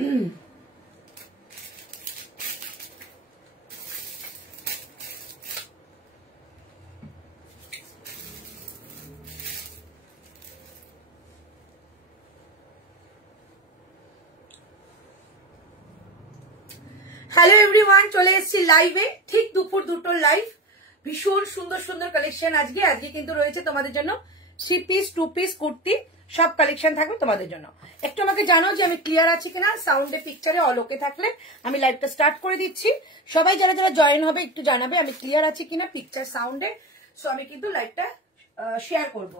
Hello everyone, চলে এসেছি লাইভে, ঠিক দুপুর দুটোর লাইভ। ভীষণ সুন্দর সুন্দর কালেকশন আজকে কিন্তু রয়েছে তোমাদের জন্য। 3 পিস 2 পিস কুর্তি সব কালেকশন থাকবে তোমাদের জন্য। একটু আমাকে জানাও যে আমি ক্লিয়ার আছি কিনা, সাউন্ডে পিকচারে অলোকে থাকলে আমি লাইভটা স্টার্ট করে দিচ্ছি। সবাই যারা যারা জয়েন হবে একটু জানাবে আমি ক্লিয়ার আছি কিনা পিকচার সাউন্ডে। সো আমি কিন্তু লাইভটা শেয়ার করব।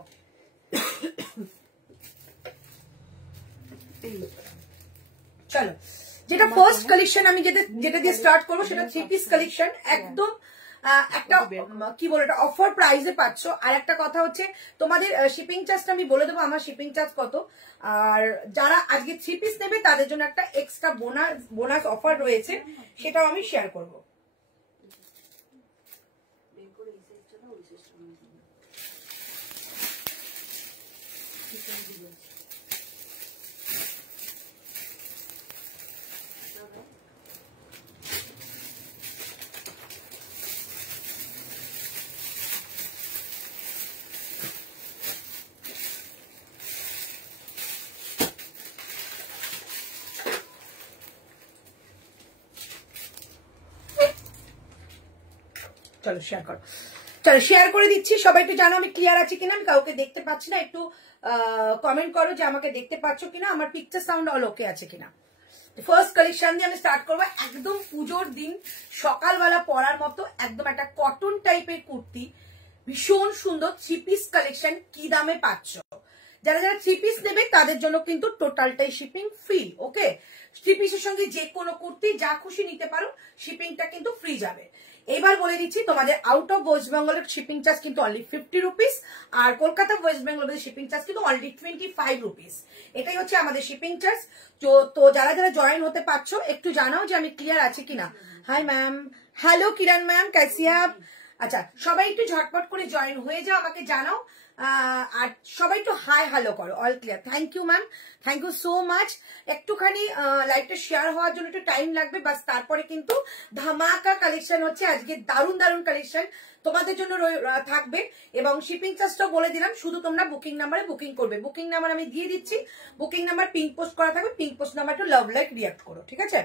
চলো, যেটা ফার্স্ট কালেকশন আমি যেটা দিয়ে স্টার্ট করবো সেটা 3 পিস কালেকশন। একদম একটা কি বলে এটা অফার প্রাইসে পাচ্ছ। আর একটা কথা হচ্ছে তোমাদের শিপিং চার্জটা আমি বলে দেবো আমার শিপিং চার্জ কত। আর যারা আজকে 3 পিস নেবে তাদের জন্য একটা এক্সট্রা বোনাস অফার রয়েছে, সেটাও আমি শেয়ার করবো। চলো শেয়ার করো, চলো শেয়ার করে দিচ্ছি। সবাইকে জানো আমি ক্লিয়ার আছি কিনা, আমি কাউকে দেখতে পাচ্ছি না, একটু কমেন্ট করো যে আমাকে দেখতে পাচ্ছ কিনা, আমার পিকচার সাউন্ড অল ওকে আছে কিনা। ফার্স্ট কালেকশন দিয়ে আমি স্টার্ট করবো। একদম পুজোর দিন সকালবেলা পরার মতো একদম একটা কটন টাইপের কুর্তি, ভীষণ সুন্দর 3 পিস কালেকশন। কি দামে পাচ্ছ? যারা যারা 3 পিস নেবে তাদের জন্য কিন্তু টোটালটাই শিপিং ফ্রি। ওকে, 3 পিসের সঙ্গে যে কোনো কুর্তি যা খুশি নিতে পারো, শিপিংটা কিন্তু ফ্রি যাবে। এবার বলে দিচ্ছি তোমাদের আউট অফ ওয়েস্ট বেঙ্গলের শিপিং চার্জ কিন্তু অনলি 50 রুপিস, আর কলকাতা ওয়েস্ট বেঙ্গলের শিপিং চার্জ কিন্তু অনলি 25 রুপিস। এটাই হচ্ছে আমাদের শিপিং চার্জ। তো যারা যারা জয়েন হতে পারছো একটু জানাও যে আমি ক্লিয়ার আছি কিনা। হাই ম্যাম, হ্যালো কিরণ ম্যাম, कैसी हैं आप? আচ্ছা, সবাই একটু ঝটপট করে জয়েন হয়ে যাও, আমাকে জানাও। আর সবাই একটু হাই হ্যালো করো। All clear, thank you ma'am, thank you so much. একটুখানি লাইভটা শেয়ার হওয়ার জন্য একটু টাইম লাগবে, বাস তারপরে কিন্তু ধামাকা কালেকশন হচ্ছে আজকে, দারুণ দারুণ কালেকশন তোমাদের জন্য থাকবে। এবং শিপিং চার্জটাও বলে দিলাম, শুধু তোমরা বুকিং নাম্বারে বুকিং করবে। বুকিং নাম্বার আমি দিয়ে দিচ্ছি, বুকিং নাম্বার পিঙ্ক পোস্ট করা থাকবে, pink post number two love like react করো, ঠিক আছে?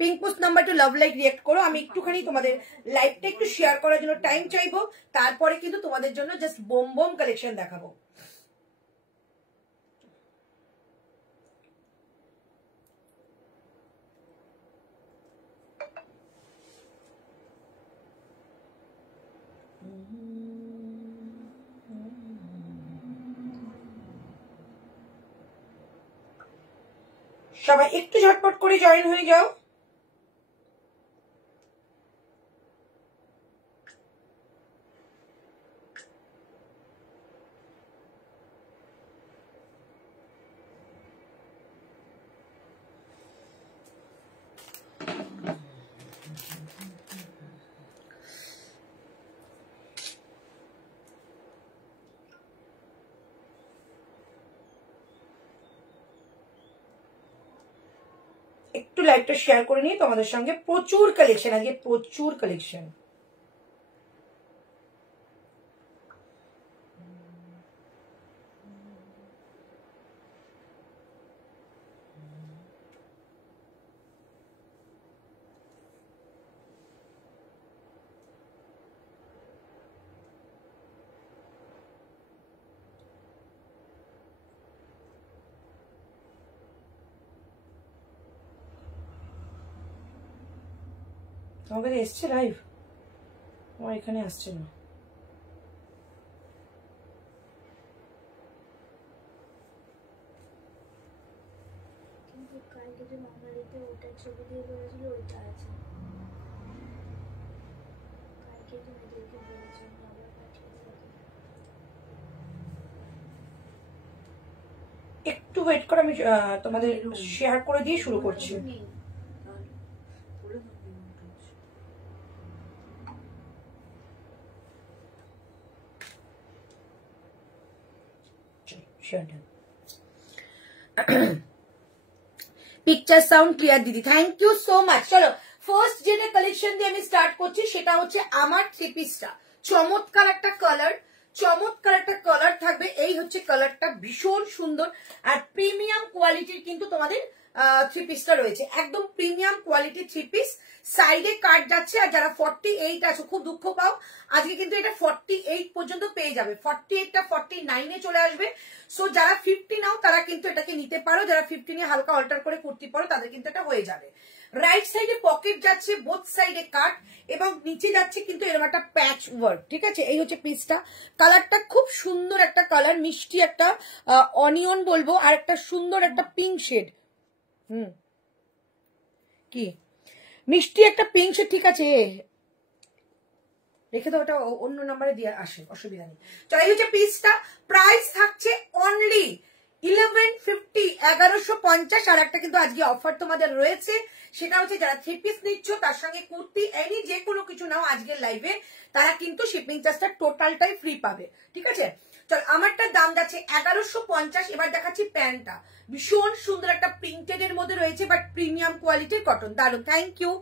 Pink post number two love like react করো। আমি একটুখানি তোমাদের লাইভটা একটু শেয়ার করার জন্য টাইম চাইবো, তারপরে কিন্তু তোমাদের জন্য জাস্ট বোম বোম কালেকশন দেখাবো। সবাই একটু ঝটপট করে জয়েন হয়ে যাও। একটু লাইভটা শেয়ার করে নিয়ে তোমাদের সঙ্গে, প্রচুর কালেকশন আজকে, প্রচুর কালেকশন। তোমার কাছে এসছে লাইভ? আমার এখানে আসছে না। একটু ওয়েট করো, আমি তোমাদের শেয়ার করে দিয়ে শুরু করছি। পিকচার সাউন্ড ক্লিয়ার দিদি, থ্যাংক ইউ সো মাচ। চলো ফার্স্ট যেটা কালেকশন দিয়ে আমি স্টার্ট করছি সেটা হচ্ছে আমার থ্রি পিসটা। চমৎকার একটা কালার, চমৎকার একটা কালার থাকবে। এই হচ্ছে কালারটা, ভীষণ সুন্দর আর প্রিমিয়াম কোয়ালিটির কিন্তু তোমাদের থ্রি পিসটা রয়েছে, একদম প্রিমিয়াম কোয়ালিটির থ্রি পিস। সাইডে কাট যাচ্ছে, আর যারা 48 আছে খুব দুঃখ পাও, আজকে কিন্তু এটা 48 পর্যন্ত পেয়ে যাবে, 48টা 49-এ চলে আসবে। সো যারা 50 নাও তারা কিন্তু এটাকে নিতে পারো, যারা 50 নিয়ে হালকা অল্টার করে কুর্তি পরো তাদের কিন্তু এটা হয়ে যাবে। রাইট সাইডে পকেট যাচ্ছে, বোথ সাইডে কাট, এবং নিচে যাচ্ছে কিন্তু এরকম একটা প্যাচ ওয়ার্ক, ঠিক আছে। এই হচ্ছে পিসটা, কালারটা খুব সুন্দর একটা কালার, মিষ্টি একটা অনিয়ন বলবো, আর একটা সুন্দর একটা পিঙ্ক শেড। কি মিষ্টি একটা পিঙ্ক শেড, ঠিক আছে, রেখে দাও, ওটা অন্য নাম্বারে দিয়ে আসে, অসুবিধা নেই। চলো এই হচ্ছে পিসটা, প্রাইস থাকছে অনলি 1150, 1150। আর একটা কিন্তু আজকে অফার তোমাদের রয়েছে, সেটা হচ্ছে যারা থ্রি পিস নিচ্ছ তার সঙ্গে কুর্তি এনি যে কোনো কিছু নাও আজকের লাইভে, তারা কিন্তু শিপিং চার্জটা টোটালটাই ফ্রি পাবে, ঠিক আছে। চল আমারটার দাম যাচ্ছে 1150। এবার দেখাচ্ছি প্যান্টটা, ভীষণ সুন্দর একটা প্রিন্টেড এর মধ্যে রয়েছে, বাট প্রিমিয়াম কোয়ালিটির কটন, দারুন, থ্যাংক ইউ।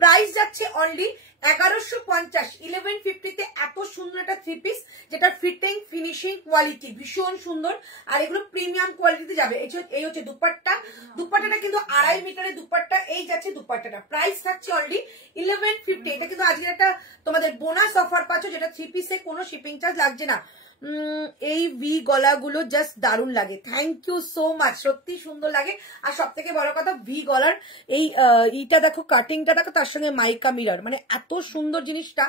প্রাইস যাচ্ছে অনলি 1150, 1150-তে এত সুন্দর একটা থ্রি পিস, যেটা ফিটিং ফিনিশিং কোয়ালিটি ভীষণ সুন্দর, আর এগুলো প্রিমিয়াম কোয়ালিটিতে যাবে। এই হচ্ছে দুপাট্টা, দুপাট্টাটা কিন্তু 2.5 মিটারের দুপাট্টা, এই যাচ্ছে দুপাট্টাটা। প্রাইস থাকছে অনলি 1150। এটা কিন্তু আজকের একটা তোমাদের বোনাস অফার পাচ্ছ, যেটা থ্রি পিসে কোনো শিপিং চার্জ লাগছে না। এই ভি গলাগুলো জাস্ট দারুণ লাগে, থ্যাংক ইউ সো মাচ, সত্যি সুন্দর লাগে। আর সব থেকে বড় কথা, ভি গলার এই ইটা দেখো, কাটিংটা দেখো, তার সঙ্গে মাইকা মিরর, মানে এত সুন্দর জিনিসটা।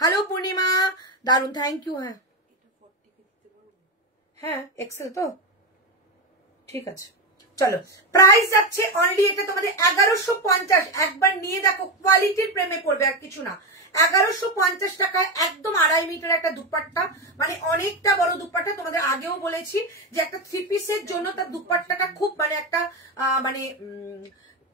হ্যালো পূর্ণিমা, দারুণ, থ্যাংক ইউ। হ্যাঁ হ্যাঁ এক্সেল তো, ঠিক আছে। চলো প্রাইস যাচ্ছে অনলি, এটা তোমাদের 1150। একবার নিয়ে দেখো, কোয়ালিটির প্রেমে পড়বে, আর কিছু না। 1150 টাকায় একদম 2.5 মিটার একটা দুপাট্টা, মানে অনেকটা বড় দুপাট্টা। তোমাদের আগেও বলেছি যে একটা থ্রি পিসের জন্য তার দুপাট্টাটা খুব মানে একটা মানে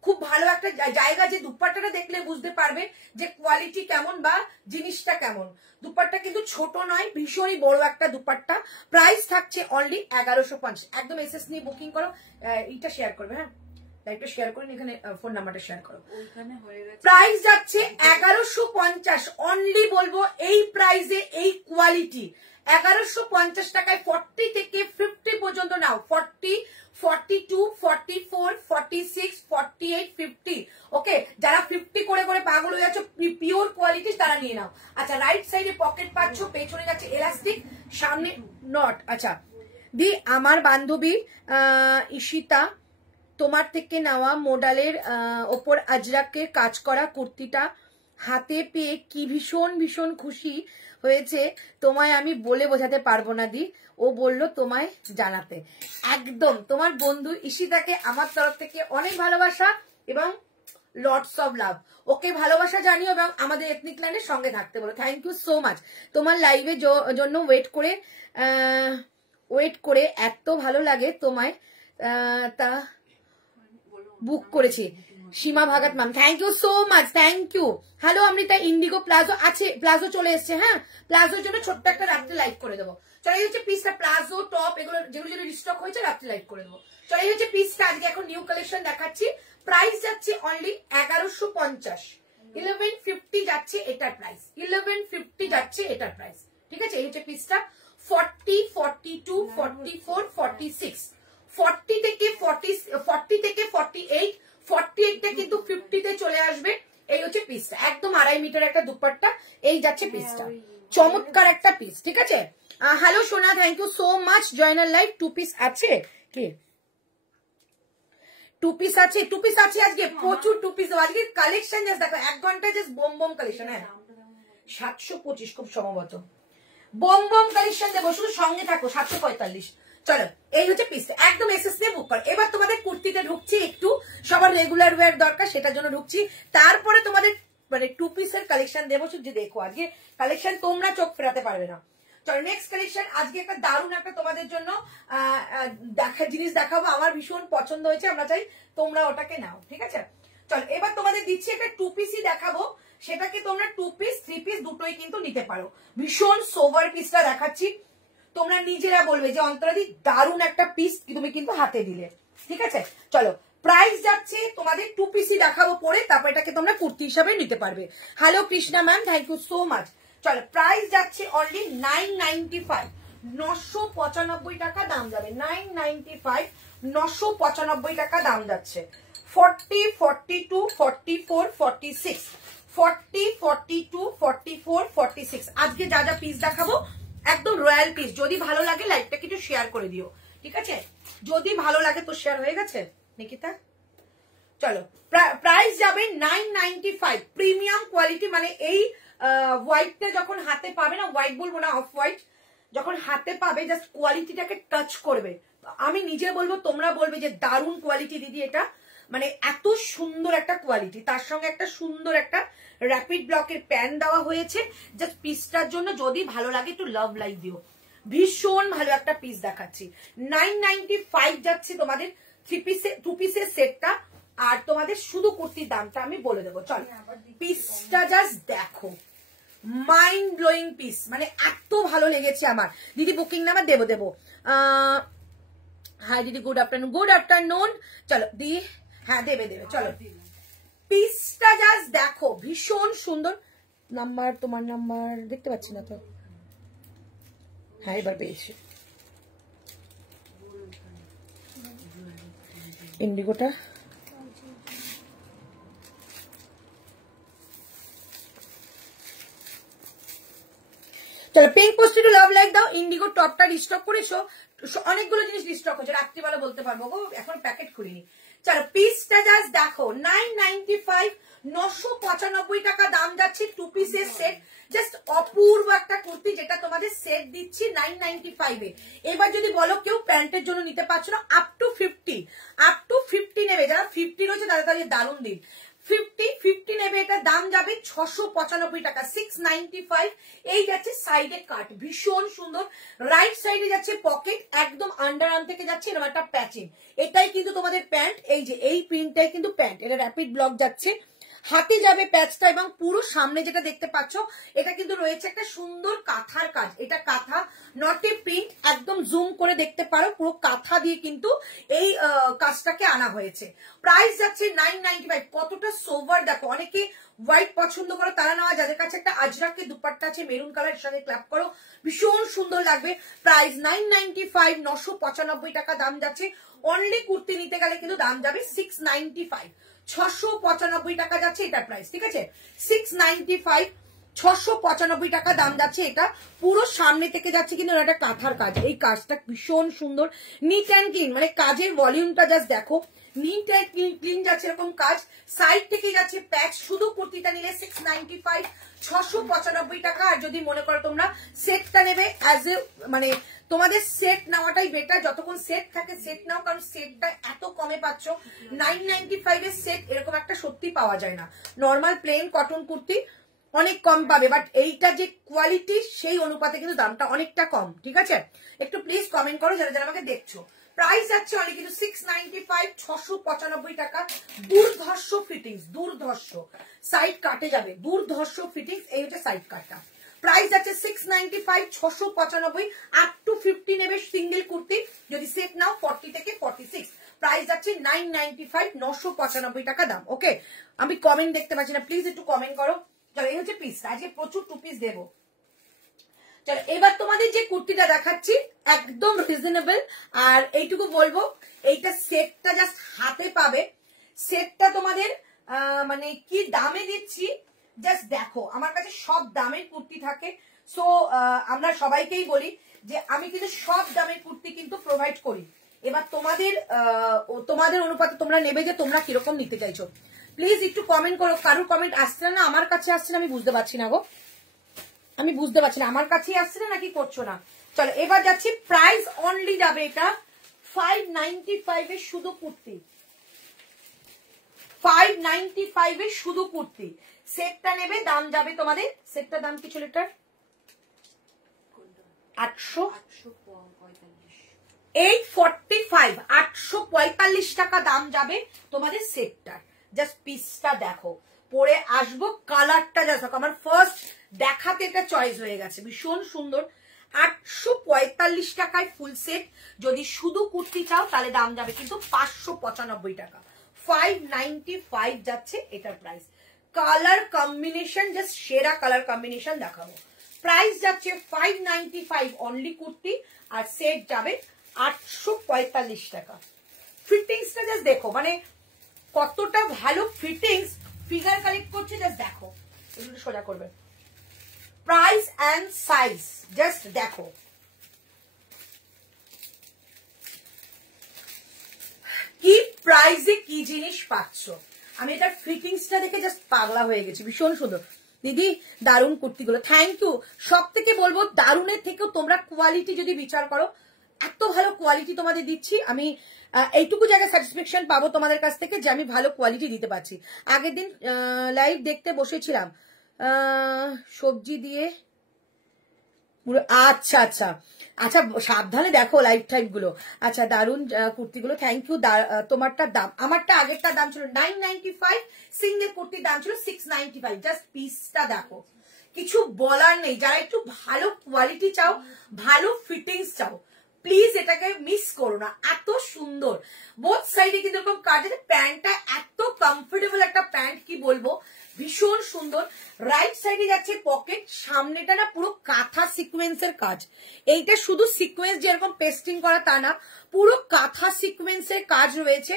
খুব ভালো একটা জায়গা, যে দুপাট্টাটা দেখলে বুঝতে পারবে যে কোয়ালিটি কেমন বা জিনিসটা কেমন। দুপাট্টা কিন্তু ছোট নয়, ভীষণই বড় একটা দুপাট্টা। প্রাইস থাকছে অনলি 1150। একদম এসএস নিয়ে বুকিং করো, এইটা শেয়ার করবে, হ্যাঁ লাইভটা শেয়ার করুন, এখানে ফোন নাম্বারটা শেয়ার করো। প্রাইস যাচ্ছে 1150 অনলি, বলবো এই প্রাইসে এই কোয়ালিটি 1150 টাকায় 40 থেকে 50 পর্যন্ত নাও, 40, 42, 44, 46, 48, 50। ওকে, যারা 50 করে করে পাগল হয়ে যাচ্ছে পিওর কোয়ালিটি, তারা নিয়ে নাও। আচ্ছা রাইট সাইডে পকেট পাচ্ছ, পেছনে যাচ্ছে এলাস্টিক, সামনে নট। আচ্ছা দি, আমার বান্ধবী ঈশিতা তোমার থেকে নেওয়া মডেলের ওপর আজরাকের কাজ করা কুর্তিটা হাতে পেয়ে কি ভীষণ ভীষণ খুশি হয়েছে, তোমায় আমি বলে বোঝাতে পারবো না দি, ও বললো তোমায় জানাতে। একদম তোমার বন্ধু ঈশিতাকে আমার তরফ থেকে অনেক ভালোবাসা এবং লটস অফ লাভ, ওকে ভালোবাসা জানিও এবং আমাদের এথনিক লাইনের সঙ্গে থাকতে বলো। Thank you so much. তোমার লাইভের জন্য ওয়েট করে এত ভালো লাগে তোমায়, তা বুক করেছি। Seema Bhagat ma'am, thank you so much, thank you. Hello Amrita, indigo palazzo আছে, প্লাজো চলে এসছে, হ্যাঁ প্লাজোর জন্য ছোট্ট একটা রাত্রে লাইভ করে দেবো। চলো এই হচ্ছে পিসটা, প্লাজো টপ এগুলো যেগুলো রিস্টক হয়েছে রাত্রে লাইভ করে দেবো। চলো এই হচ্ছে পিসটা, আজকে এখন নিউ কালেকশন দেখাচ্ছি। প্রাইস যাচ্ছে অনলি 1150, 1150 যাচ্ছে এটার প্রাইস, 1150 যাচ্ছে এটার প্রাইস, ঠিক আছে। এই হচ্ছে পিসটা, 40, 42, 44, 46, 40 থেকে 48, 48টা কিন্তু 50-তে চলে আসবে। এই হচ্ছে পিসটা, একদম 2.5 মিটার একটা দুপাট্টা, এই যাচ্ছে পিসটা, চমৎকার একটা পিস, ঠিক আছে। হ্যালো সোনা, thank you so much, Joynal live. 2 piece আছে কি? 2 পিস আছে, 2 পিস আছে আজকে, প্রচুর 2 পিস আজকে কালেকশন। জাস্ট দেখো 1 ঘন্টা জাস্ট বোম বোম কালেকশন। হ্যাঁ 725 খুব সম্ভবত বোম বোম কালেকশন দেবো, শুধু সঙ্গে থাকো। 745। চলো এই হচ্ছে পিসটা, একদম এসএস দিয়ে বুক কর। এবার তোমাদের কুর্তিতে ঢুকছি, একটু সবার রেগুলার ওয়্যার দরকার, সেটার জন্য ঢুকছি। তারপরে তোমাদের মানে 2 পিসের কালেকশন দেবো, শুধু দেখো আজকে কালেকশন তোমরা চোখ ফেরাতে পারবে না। চলো নেক্সট কালেকশন, আজকে একটা দারুণ একটা তোমাদের জন্য জিনিস দেখাবো, আমার ভীষণ পছন্দ হয়েছে, আমরা চাই তোমরা ওটাকে নাও, ঠিক আছে। চলো এবার তোমাদের দিচ্ছি একটা 2 পিসই দেখাবো, সেটাকে তোমরা 2 পিস 3 পিস দুটোই কিন্তু নিতে পারো। ভীষণ সোভার পিসটা দেখাচ্ছি, তোমরা নিজেরা বলবে যে অন্তরাদি দারুণ একটা পিস তুমি কিন্তু হাতে দিলে, ঠিক আছে। চলো প্রাইস যাচ্ছে তোমাদের 2 পিসই দেখাবো পরে, তারপর এটাকে তোমরা কুর্তি হিসাবে নিতে পারবে। Hello Krishna ma'am, thank you so much. চলো প্রাইস যাচ্ছে অনলি 995, 995 টাকা দাম যাবে। 995, 995 টাকা দাম যাচ্ছে। 40, 42, 44, 46, 40, 42, 44, 46 আজকে যা যা পিস দেখাবো একদম রয়্যাল পিস। যদি ভালো লাগে লাইভটাকে একটু শেয়ার করে দিও, ঠিক আছে? যদি ভালো লাগে তো শেয়ার হয়ে গেছে নিকিতা। চলো প্রাইস যাবে 995, প্রিমিয়াম কোয়ালিটি। মানে এই হোয়াইটটা যখন হাতে পাবে না, হোয়াইট বলবো না, অফ হোয়াইট, যখন হাতে পাবে জাস্ট কোয়ালিটিটাকে টাচ করবে, আমি নিজে বলবো তোমরা বলবে যে দারুণ কোয়ালিটি দিদি এটা। মানে এত সুন্দর একটা কোয়ালিটি, তার সঙ্গে একটা সুন্দর একটা র্যাপিড ব্লকের প্যান্ট দেওয়া হয়েছে জাস্ট পিসটার জন্য। যদি ভালো লাগে একটু লাভ লাইক দিও, ভীষণ ভালো একটা পিস দেখাচ্ছি। 995 যাচ্ছে তোমাদের 2 পিসের সেটটা। আর তোমাদের শুধু কুর্তির দামটা আমি বলে দেবো। চল পিসটা জাস্ট দেখো, মাইন্ড ব্লোয়িং পিস, মানে এত ভালো লেগেছে আমার। দিদি বুকিং নাম্বার দেবো। হাই দিদি, গুড আফটারনুন। Good afternoon. চলো দি, হ্যাঁ দেবে। চলো পিসটা জাস্ট দেখো, ভীষণ সুন্দর। নাম্বার, তোমার নাম্বার দেখতে পাচ্ছি না তো। হ্যাঁ এবার পেয়েছি। ইন্ডিগোটা চলো, পিঙ্ক পোস্ট একটু লাভ লাইক দাও। ইন্ডিগো টপটা রিস্টক করেছো, অনেকগুলো জিনিস রিস্টক হচ্ছে, রাত্রিবেলা বলতে পারবো গো, এখন প্যাকেট খুলিনি। চলো পিসটা জাস্ট দেখো, 995, 995 টাকা দাম যাচ্ছে 2 পিসের সেট। জাস্ট অপূর্ব একটা কুর্তি, যেটা তোমাদের সেট দিচ্ছি 995 এ। এবার যদি বলো কেউ প্যান্টের জন্য নিতে পারছো না, আপ টু 50 নেবে, যারা 50 রয়েছে তাদের তাদের দারুণ দিন। 50 নেবে, এটা দাম যাবে 695 টাকা, 695। এই যাচ্ছে সাইডে কাট, ভীষণ সুন্দর। রাইট সাইডে যাচ্ছে পকেট, একদম আন্ডার আর্ম থেকে যাচ্ছে এরকম একটা প্যাচিং। এটাই কিন্তু তোমাদের প্যান্ট, এই যে এই প্রিন্টটাই কিন্তু প্যান্ট। এটা র্যাপিড ব্লক যাচ্ছে, হাতে যাবে প্যাচটা, এবং পুরো সামনে যেটা দেখতে পাচ্ছ এটা কিন্তু রয়েছে একটা সুন্দর কাঁথার কাজ। এটা কাঁথা, নট এ প্রিন্ট, একদম জুম করে দেখতে পারো, পুরো কাঁথা দিয়ে কিন্তু এই কাজটাকে আনা হয়েছে। প্রাইস যাচ্ছে 995। কতটা সোভার দেখো, অনেকে হোয়াইট পছন্দ করো তারা নেওয়া, যাদের কাছে একটা আজরাকের দুপাট্টা আছে মেরুন কালার, এর সঙ্গে ক্ল্যাপ করো, ভীষণ সুন্দর লাগবে। প্রাইস 995, 995 টাকা দাম যাচ্ছে। অনলি কুর্তি নিতে গেলে কিন্তু দাম যাবে 695, 695 টাকা যাচ্ছে এটা প্রাইস, ঠিক আছে? 695, 695 টাকা দাম যাচ্ছে এটা। পুরো সামনে থেকে যাচ্ছে কিন্তু একটা কাঁথার কাজ, এই কাজটা ভীষণ সুন্দর, নিট অ্যান্ড ক্লিন। মানে কাজের ভলিউমটা জাস্ট দেখো, নিট অ্যান্ড ক্লিন যাচ্ছে এরকম কাজ। সাইড থেকে যাচ্ছে প্যাচ। শুধু কুর্তিটা নিলে 695, 695 টাকা। আর যদি মনে করো তোমরা সেটটা নেবে, অ্যাজ এ মানে তোমাদের সেট নেওয়াটাই বেটার, যতক্ষণ সেট থাকে সেট নাও, কারণ সেটটা এত কমে পাচ্ছ। 995 এর সেট এরকম একটা সত্যি পাওয়া যায় না। নর্মাল প্লেন কটন কুর্তি অনেক কম পাবে, বাট এইটা যে কোয়ালিটি সেই অনুপাতে কিন্তু দামটা অনেকটা কম, ঠিক আছে? একটু প্লিজ কমেন্ট করো যারা যারা আমাকে দেখছো। প্রাইস যাচ্ছে অনেক কিন্তু 695, 695 টাকা। দুর্ধর্ষ ফিটিংস, দুর্ধর্ষ সাইড কাটে যাবে, দুর্ধর্ষ ফিটিংস। এই হচ্ছে সাইড কাটটা। প্রাইস যাচ্ছে 695, 695। আপ টু 50 নেবে সিঙ্গেল কুর্তি, যদি সেট নাও 40 থেকে 46। প্রাইস যাচ্ছে 995, 995 টাকা দাম। ওকে, আমি কমেন্ট দেখতে পাচ্ছি না, প্লিজ একটু কমেন্ট করো। চলো এই হচ্ছে পিস, আজকে প্রচুর 2 পিস দেবো। চলো এবার তোমাদের যে কুর্তিটা দেখাচ্ছি একদম রিজনেবল। আর এইটুকু বলবো, এইটা সেটটা জাস্ট হাতে পাবে। সেটটা তোমাদের মানে কি দামে দিচ্ছি জাস্ট দেখো। আমার কাছে সব দামের কুর্তি থাকে, সো আমরা সবাইকেই বলি যে আমি কিন্তু সব দামের কুর্তি কিন্তু প্রোভাইড করি। এবার তোমাদের অনুপাতে তোমরা নেবে যে তোমরা কিরকম নিতে চাইছো। প্লিজ একটু কমেন্ট করো। কারোর কমেন্ট আসছে না, আমার কাছে আসছে না, আমি বুঝতে পারছি না গো, আমি বুঝতে পারছি না আমার কাছেই আসছে না নাকি করছো না। চলো এবার যাচ্ছি, প্রাইস অনলি যাবে এটা 595 এর শুধু কুর্তি, 595 এর শুধু কুর্তি। সেটটা নেবে দাম যাবে তোমাদের, সেটটার দাম কি ছিল এটার? 845, 845 টাকা দাম যাবে তোমাদের সেটটার। জাস্ট পিসটা দেখো, পরে আসবো, কালারটা জাস্ট দেখো। আমার ফার্স্ট দেখাতে এটা চয়েস হয়ে গেছে, ভীষণ সুন্দর। 845 টাকায় ফুল সেট। যদি শুধু কুর্তি চাও তাহলে দাম যাবে কিন্তু 595 টাকা। 595 যাচ্ছে এটার প্রাইস। কালার কম্বিনেশন জাস্ট সেরা কালার কম্বিনেশন দেখাবো। প্রাইস যাচ্ছে 595 অনলি কুর্তি, আর সেট যাবে 845 টাকা। ফিটিংসটা জাস্ট দেখো, মানে কতটা ভালো ফিটিংস, ফিগার কালেক্ট করছে জাস্ট দেখো, এগুলো সোজা করবে। প্রাইস এন্ড সাইজ জাস্ট দেখো, কি প্রাইসে কি জিনিস পাচ্ছ। আমি এটার ফিটিংসটা দেখে জাস্ট পাগলা হয়ে গেছি, ভীষণ সুন্দর দিদি, দারুণ কুর্তিগুলো, থ্যাংক ইউ। সব থেকে বলবো দারুণের থেকেও তোমরা কোয়ালিটি যদি বিচার করো, এত ভালো কোয়ালিটি তোমাদের দিচ্ছি আমি, এইটুকু জায়গায় স্যাটিসফ্যাকশন পাবো তোমাদের কাছ থেকে যে আমি ভালো কোয়ালিটি দিতে পারছি। আগের দিন লাইভ দেখতে বসেছিলাম সবজি দিয়ে, আচ্ছা আচ্ছা আচ্ছা, সাবধানে দেখো লাইভ টাইপ গুলো। আচ্ছা, দারুন কুর্তিগুলো, থ্যাংক ইউ। তোমারটার দাম, আমারটা আগেরটার দাম ছিল 995, সিঙ্গেল কুর্তির দাম ছিল 695। জাস্ট পিসটা দেখো, কিছু বলার নেই। যারা একটু ভালো কোয়ালিটি চাও, ভালো ফিটিংস চাও, প্লিজ এটাকে মিস করো না, এত সুন্দর। বোথ সাইডে কিন্তু এরকম কাজ আছে, প্যান্টটা এত কমফোর্টেবল একটা প্যান্ট, কি বলবো, ভীষণ সুন্দর। রাইট সাইডে যাচ্ছে পকেট, সামনেটা না পুরো কাঁথা সিকোয়েন্সের কাজ। এইটা শুধু সিকোয়েন্স যেরকম পেস্টিং করা তা না, পুরো কাঁথা সিকোয়েন্সের কাজ রয়েছে।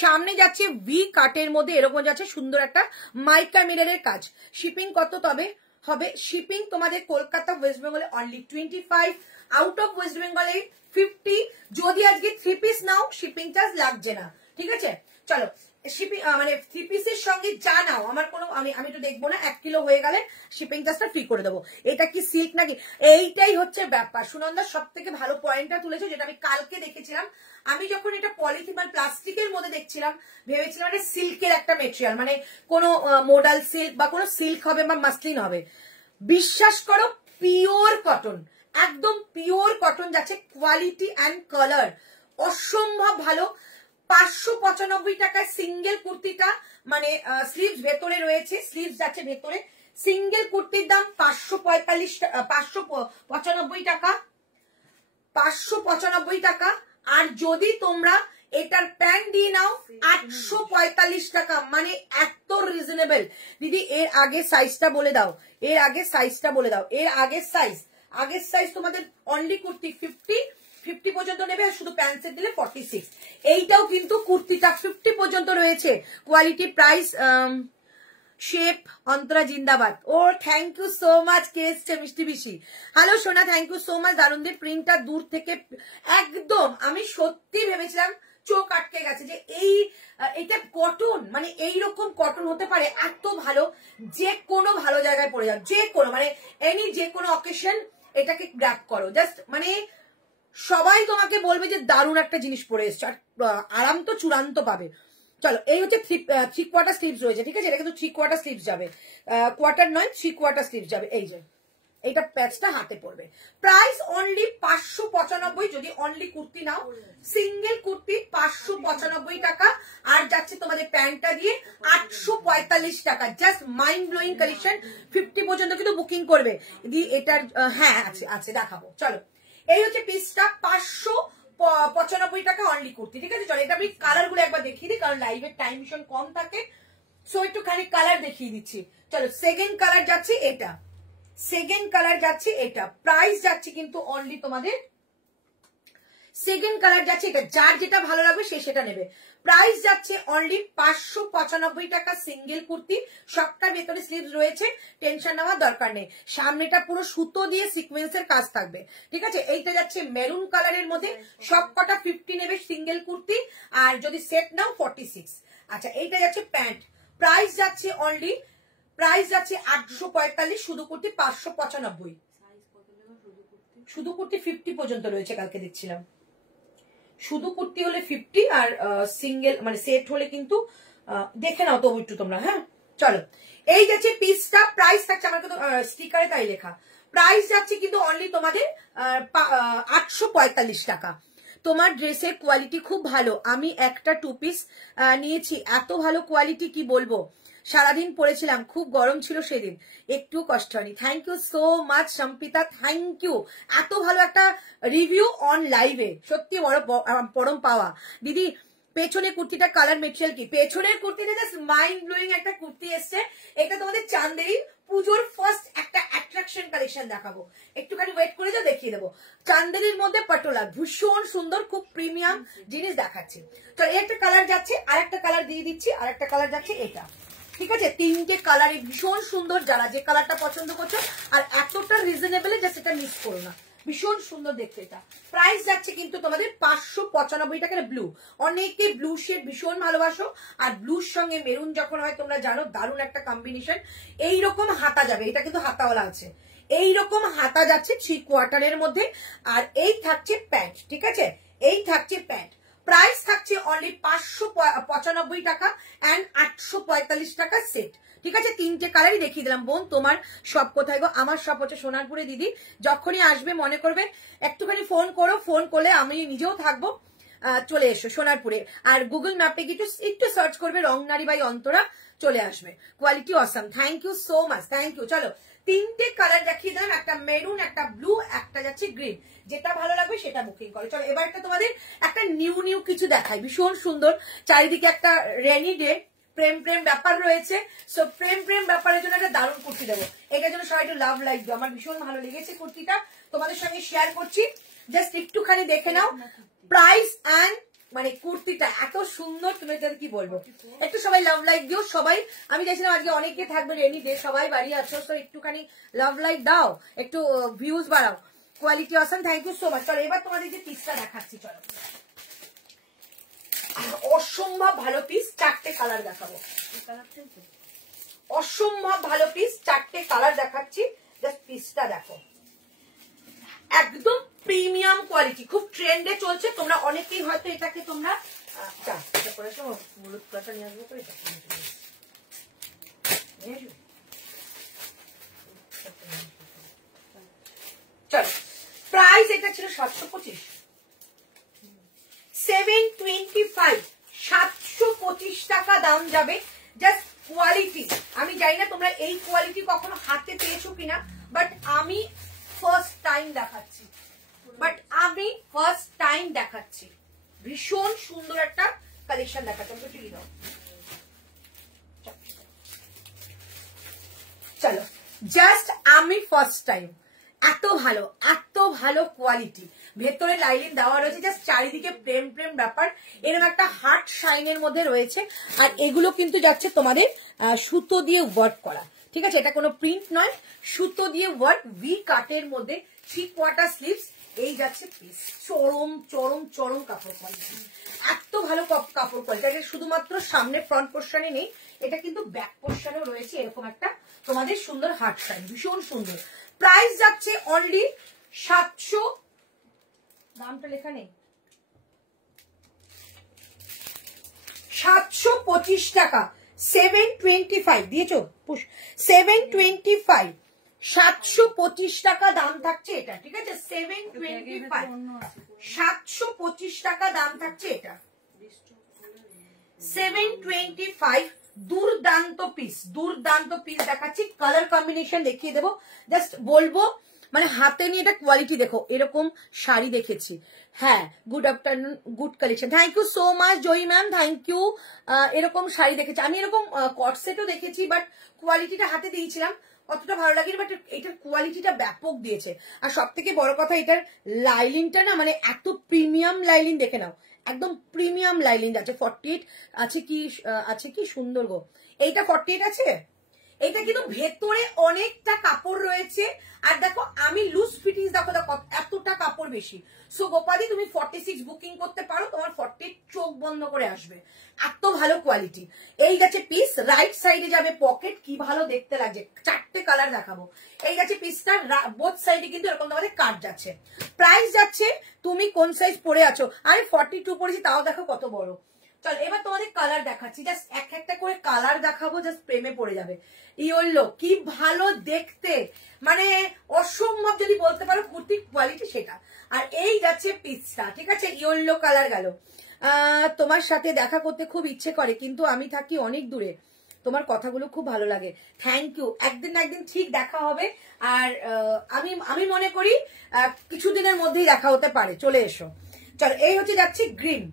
সামনে যাচ্ছে ভি কাটের মধ্যে এরকম যাচ্ছে সুন্দর একটা মাইকা মিররের কাজ। শিপিং কত তবে হবে? শিপিং তোমাদের কলকাতা ওয়েস্ট বেঙ্গলে অনলি 25, আউট অফ ওয়েস্ট বেঙ্গলে 50। যদি আজকে 3 পিস নাও শিপিং চার্জ লাগছে না, ঠিক আছে। চলো, শিপিং মানে 3 পিসের সঙ্গে যা নাও, আমার কোনো আমি তো দেখবো না, 1 কিলো হয়ে গেলে শিপিং চার্জটা ফ্রি করে দেবো। এটা কি সিল্ক নাকি, এইটাই হচ্ছে ব্যাপার। সুনন্দা সব থেকে ভালো পয়েন্টটা তুলেছে, যেটা আমি কালকে দেখেছিলাম। আমি যখন এটা পলিথিন মানে প্লাস্টিকের মধ্যে দেখছিলাম, ভেবেছিলাম এটা সিল্কের একটা মেটেরিয়াল, মানে কোনো মোডাল সিল্ক বা কোনো সিল্ক হবে বা মাসলিন হবে। বিশ্বাস করো, পিওর কটন, একদম পিওর কটন যাচ্ছে। কোয়ালিটি অ্যান্ড কালার অসম্ভব ভালো। 595 টাকায় সিঙ্গেল কুর্তিটা, মানে স্লিভস ভেতরে রয়েছে, স্লিভস যাচ্ছে ভেতরে। সিঙ্গেল কুর্তির দাম 595 টাকা, 595 টাকা। আর যদি তোমরা এটার প্যান্ট দিয়ে নাও 845 টাকা, মানে এত রিজনেবল। দিদি এর আগে সাইজটা বলে দাও, এর আগে সাইজটা বলে দাও, এর আগের সাইজ তোমাদের অনলি কুর্তি 50 পর্যন্ত নেবে, আর শুধু প্যান্ট সেট দিলে 46। এইটাও কিন্তু কুর্তিটা 50 পর্যন্ত রয়েছে। কোয়ালিটি, প্রাইস, শেপ, অন্তরা জিন্দাবাদ। ও থ্যাংক ইউ সো মাচ, কে এসছে মিষ্টি বিশি। হ্যালো সোনা, থ্যাংক ইউ সো মাচ। দারুণদের প্রিন্টটা দূর থেকে একদম, আমি সত্যি ভেবেছিলাম, চোখ আটকে গেছে যে এইটা কটন, মানে এইরকম কটন হতে পারে, এত ভালো। যে কোনো ভালো জায়গায় পড়ে যাও, যে কোনো মানে যে কোনো অকেশন এটাকে গ্র্যাব করো, জাস্ট মানে সবাই তোমাকে বলবে যে দারুণ একটা জিনিস পরে এসছো, আর আরাম তো চূড়ান্ত পাবে। চলো, এই হচ্ছে 3 কোয়ার্টার স্লিভস রয়েছে, ঠিক আছে। এটা কিন্তু 3 কোয়ার্টার স্লিভস যাবে, কোয়ার্টার নয়, 3 কোয়ার্টার স্লিভস যাবে। এই যে এইটা প্যাচটা হাতে পড়বে। প্রাইস অনলি 595 যদি অনলি কুর্তি নাও। সিঙ্গেল কুর্তি 595 টাকা, আর যাচ্ছে তোমাদের প্যান্টটা দিয়ে 845 টাকা। Just mind blowing collection. 50 পর্যন্ত কিন্তু বুকিং করবে। এটার হ্যাঁ আছে দেখাবো। চলো, এই হচ্ছে পিসটা 595 টাকা অনলি কুর্তি, ঠিক আছে। চলো, এটা আমি কালার গুলো একবার দেখিয়ে দিই, কারণ লাইভের টাইম ভীষণ কম থাকে, সো একটুখানি কালার দেখিয়ে দিচ্ছি। চলো, সেকেন্ড কালার যাচ্ছে এটা, সেকেন্ড কালার যাচ্ছে এটা। প্রাইস যাচ্ছে কিন্তু অনলি তোমাদের, সেকেন্ড কালার যাচ্ছে এটা, যার যেটা ভালো লাগবে সে সেটা নেবে। প্রাইস যাচ্ছে অনলি 595 টাকা সিঙ্গেল কুর্তি। সবটার ভেতরে স্লিভস রয়েছে, টেনশন নেওয়ার দরকার নেই। সামনেটা পুরো সুতো দিয়ে সিকোয়েন্সের কাজ থাকবে, ঠিক আছে। এইটা যাচ্ছে মেরুন কালারের মধ্যে, সবকটা 50 নেবে সিঙ্গেল কুর্তি, আর যদি সেট নাও 46। আচ্ছা, এইটা যাচ্ছে প্যান্ট। প্রাইস যাচ্ছে অনলি, প্রাইস যাচ্ছে 845, শুধু কুর্তি 595। শুধু কুর্তি 50 পর্যন্ত রয়েছে, কালকে দেখছিলাম। শুধু কুর্তি হলে 50, আর সিঙ্গেল মানে সেট হলে কিন্তু দেখে নাও তবু একটু তোমরা। হ্যাঁ, চলো, এই যাচ্ছে পিসটা। প্রাইস থাকছে, আমার কিন্তু স্টিকারে তাই লেখা, প্রাইস যাচ্ছে কিন্তু অনলি তোমাদের 845 টাকা। তোমার ড্রেসের কোয়ালিটি খুব ভালো, আমি একটা 2 পিস নিয়েছি, এত ভালো কোয়ালিটি কি বলবো। সারাদিন পরেছিলাম, খুব গরম ছিল সেদিন, একটু কষ্ট হয়নি। Thank you so much Sampita, thank you. এত ভালো একটা রিভিউ অন লাইভে, সত্যি বড় পরম পাওয়া। দিদি পেছনে কুর্তিটা কালার মেটেরিয়াল কি, পেছনের কুর্তিটা জাস্ট মাইন্ড ব্লোয়িং একটা কুর্তি এসছে। এটা তোমাদের চান্দেরি পুজোর ফার্স্ট একটা অ্যাট্রাকশন কালেকশন দেখাবো, একটুখানি ওয়েট করে যাও, দেখিয়ে দেবো। চান্দেরির মধ্যে পটোলা, ভীষণ সুন্দর, খুব প্রিমিয়াম জিনিস দেখাচ্ছি। তো একটা কালার যাচ্ছে, আর একটা কালার দিয়ে দিচ্ছি, আর একটা কালার যাচ্ছে এটা, ঠিক আছে? তিনটে কালারই ভীষণ সুন্দর, যারা যে কালারটা পছন্দ করছো, আর এতটা রিজনেবল যে সেটা মিস করো না, ভীষণ সুন্দর দেখতে। এটা প্রাইস যাচ্ছে কিন্তু তোমাদের 595 টাকার ব্লু। অনেকে ব্লু শেড ভীষণ ভালোবাসো, আর ব্লুর সঙ্গে মেরুন যখন হয় তোমরা জানো দারুণ একটা কম্বিনেশন। এইরকম হাতা যাবে, এটা কিন্তু হাতাওয়ালা আছে, এইরকম হাতা যাচ্ছে 3 কোয়ার্টারের মধ্যে, আর এই থাকছে প্যান্ট, ঠিক আছে? এই থাকছে প্যান্ট। প্রাইস থাকছে অনলি 595 টাকা অ্যান্ড 845 টাকা সেট, ঠিক আছে? তিনটে কালারই দেখিয়ে দিলাম। বোন তোমার সব কোথায় গো? আমার সব হচ্ছে সোনারপুরে দিদি। যখনই আসবে মনে করবে একটুখানি ফোন করো, ফোন করলে আমি নিজেও থাকবো, চলে এসো সোনারপুরে। আর গুগল ম্যাপে গিয়ে একটু সার্চ করবে রংনারী বাই অন্তরা, চলে আসবে। Quality awesome, thank you so much, thank you. চলো তিনটে কালার দেখিয়ে দিলাম, একটা মেরুন, একটা ব্লু, একটা যাচ্ছে গ্রিন। যেটা ভালো লাগবে সেটা বুকিং করো। চলো এবার একটা তোমাদের একটা নিউ কিছু দেখাই, ভীষণ সুন্দর। চারিদিকে একটা রেনি ডে, প্রেম প্রেম ব্যাপার রয়েছে, সো প্রেম প্রেম ব্যাপারের জন্য একটা দারুণ কুর্তি দেবো। এটার জন্য সবাই একটু লাভ লাইক দিও, আমার ভীষণ ভালো লেগেছে কুর্তিটা, তোমাদের সঙ্গে শেয়ার করছি। জাস্ট একটুখানি দেখে নাও প্রাইস অ্যান্ড মানে কুর্তিটা এত সুন্দর, তুমি এটার কি বলবো। একটু সবাই লাভ লাইক দিও সবাই। আমি চাইছিলাম আজকে অনেকে থাকবে রেনি ডে, সবাই বাড়ি আছো, তো একটুখানি লাভ লাইক দাও, একটু ভিউজ বাড়াও। Quality awesome, thank you so much. চলো এবার তোমাদের যে পিসটা দেখাচ্ছি, চলো অসম্ভব ভালো পিস, 4টে কালার দেখাবো, অসম্ভব ভালো পিস, 4টে কালার দেখাচ্ছি। জাস্ট পিসটা দেখো, একদম প্রিমিয়াম কোয়ালিটি, খুব ট্রেন্ডে চলছে। তোমরা অনেকেই হয়তো এটাকে তোমরা চলো প্রাইস এটা ছিল 725, 725, 725 টাকা দাম যাবে। জাস্ট কোয়ালিটি, আমি জানি না তোমরা এই কোয়ালিটি কখনো হাতে পেয়েছো কিনা, বাট আমি ফার্স্ট টাইম দেখাচ্ছি, ভীষণ সুন্দর একটা কালেকশন দেখাচ্ছি। চলো জাস্ট আমি ফার্স্ট টাইম, এত ভালো কোয়ালিটি, ভেতরে লাইলিন দেওয়া রয়েছে, জাস্ট চারিদিকে প্রেম প্রেম ব্যাপার, এরকম একটা হার্ট শাইনের মধ্যে রয়েছে। আর এগুলো কিন্তু যাচ্ছে তোমাদের সুতো দিয়ে ওয়ার্ক করা, ঠিক আছে? এটা কোনো প্রিন্ট নয়, সুতো দিয়ে ওয়ার্ক, ভি কাটের মধ্যে 3 কোয়ার্টার স্লিভস। এই যাচ্ছে পিস, চরম চরম চরম কাপড় কোয়ালিটি, এত ভালো কাপড় কোয়ালিটি। এটা শুধুমাত্র সামনে ফ্রন্ট পোর্শনে নেই, এটা কিন্তু ব্যাক পোর্শনেও রয়েছে এরকম একটা তোমাদের সুন্দর হার্ট শাইন, ভীষণ সুন্দর। প্রাইস যাচ্ছে অনলি 700, দামটা লেখা নেই, 725 টাকা, 725 দিয়েছো, 725, 725 টাকা দাম থাকছে এটা, ঠিক আছে? 725, 725 টাকা দাম থাকছে এটা, 725। দুর্দান্ত পিস দেখাচ্ছি, কালার কম্বিনেশন দেখিয়ে দেবো। জাস্ট বলবো মানে হাতে নিয়ে এটা কোয়ালিটি দেখো, এরকম শাড়ি দেখেছি। হ্যাঁ, good afternoon, good collection, thank you so much Joyee ma'am, thank you. এরকম শাড়ি দেখেছি আমি, এরকম কটসেটও দেখেছি, বাট কোয়ালিটিটা হাতে দিয়েছিলাম, অতটা ভালো লাগেনি, বাট এটার কোয়ালিটিটা ব্যাপক দিয়েছে। আর সব থেকে বড় কথা, এটার লাইলিনটা না মানে এত প্রিমিয়াম লাইলিন, দেখে নাও একদম প্রিমিয়াম লাইলিন আছে। 48 আছে কি সুন্দর গো, এইটা 48 আছে। এটা কিন্তু ভেতরে অনেকটা কাপড় রয়েছে, আর দেখো আমি লুজ ফিটিংস দেখো এতটা কাপড় বেশি। সো গোপাদি তুমি 46 বুকিং করতে পারো, তোমার 48 চোখ বন্ধ করে আসবে, এত ভালো কোয়ালিটি। এই গেছে পিস, রাইট সাইডে যাবে পকেট, কি ভালো দেখতে লাগছে। 4টে কালার দেখাবো। এই গেছে পিসটার বোথ সাইডে কিন্তু এরকম তোমাদের কাট যাচ্ছে। প্রাইস যাচ্ছে, তুমি কোন সাইজ পরে আছো? আমি 42 পরেছি, তাও দেখো কত বড়। চল এবার তোমাদের কালার দেখাচ্ছি, জাস্ট একটা করে কালার দেখাবো, জাস্ট প্রেমে পড়ে যাবে। ইয়েলো কি ভালো দেখতে, মানে অসম্ভব যদি বলতে পারো কুর্তির কোয়ালিটি সেটা। আর এই যাচ্ছে পিসটা, ঠিক আছে? ইয়েলো কালার গেল। তোমার সাথে দেখা করতে খুব ইচ্ছে করে, কিন্তু আমি থাকি অনেক দূরে, তোমার কথাগুলো খুব ভালো লাগে, থ্যাংক ইউ। একদিন না একদিন ঠিক দেখা হবে, আর আমি মনে করি কিছুদিনের মধ্যেই দেখা হতে পারে, চলে এসো। চলো এই হচ্ছে যাচ্ছে গ্রিন,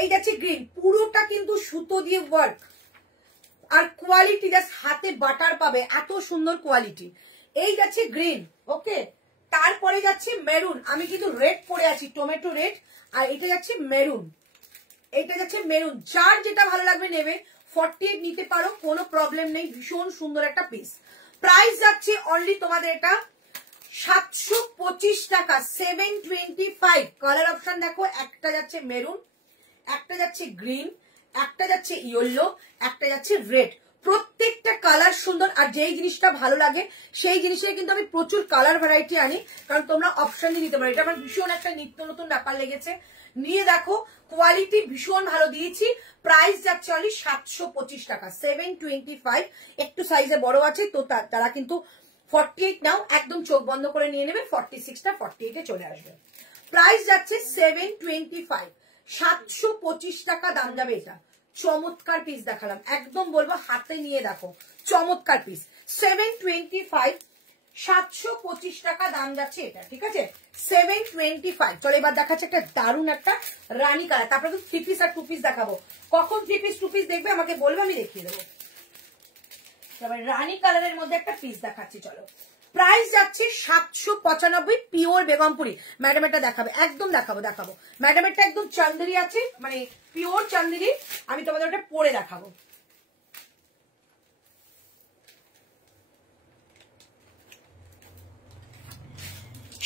এই যাচ্ছে গ্রিন, পুরোটা কিন্তু সুতো দিয়ে ওয়ার্ক, আর কোয়ালিটি জাস্ট হাতে বাটার পাবে, এত সুন্দর কোয়ালিটি। এই যাচ্ছে গ্রিন, ওকে। তারপরে যাচ্ছে মেরুন, আমি কিন্তু রেড পরে আছি, টমেটো রেড, আর এটা যাচ্ছে মেরুন, এটা যাচ্ছে মেরুন। যার যেটা ভালো লাগবে নেবে, 48 নিতে পারো, কোনো প্রবলেম নেই, ভীষণ সুন্দর একটা পিস। প্রাইস যাচ্ছে অনলি তোমাদের এটা 725 টাকা, 725। কালার অপশন দেখো, একটা যাচ্ছে মেরুন, একটা যাচ্ছে গ্রিন, একটা যাচ্ছে ইয়েলো, একটা যাচ্ছে রেড। প্রত্যেকটা কালার সুন্দর, আর যেই জিনিসটা ভালো লাগে সেই জিনিসের কিন্তু আমি প্রচুর কালার ভ্যারাইটি আনি, কারণ তোমরা অপশন দিয়ে নিতে পারো। এটা আমার ভীষণ একটা নিত্য নতুন ব্যাপার লেগেছে। নিয়ে দেখো, কোয়ালিটি ভীষণ ভালো দিয়েছি। প্রাইস যাচ্ছে অনলি 725 টাকা, 725। একটু সাইজে বড় আছে তো তারা কিন্তু 48 নাও, একদম চোখ বন্ধ করে নিয়ে নেবে, 46টা 48 এ চলে আসবে। প্রাইস যাচ্ছে 725, 725 টাকা দাম যাবে। এটা চমৎকার পিস দেখালাম, একদম বলবো হাতে নিয়ে দেখো, চমৎকার পিস। 725, 725 টাকা দাম যাচ্ছে এটা, ঠিক আছে, 725। চলো এবার দেখাচ্ছে একটা দারুণ একটা রানী কালার, তারপরে তো 3 পিস আর 2 পিস দেখাবো। কখন 3 পিস 2 পিস দেখবে আমাকে বলবে, আমি দেখিয়ে দেবো। তবে রানী কালারের মধ্যে একটা পিস দেখাচ্ছি, চলো। প্রাইস যাচ্ছে 795, পিওর বেগমপুরি। ম্যাডামেরটা দেখাবে, একদম দেখাবো। ম্যাডামেরটা একদম চান্দেরি আছে, মানে পিওর চান্দেরি। আমি তোমাদের ওটা পরে দেখাবো।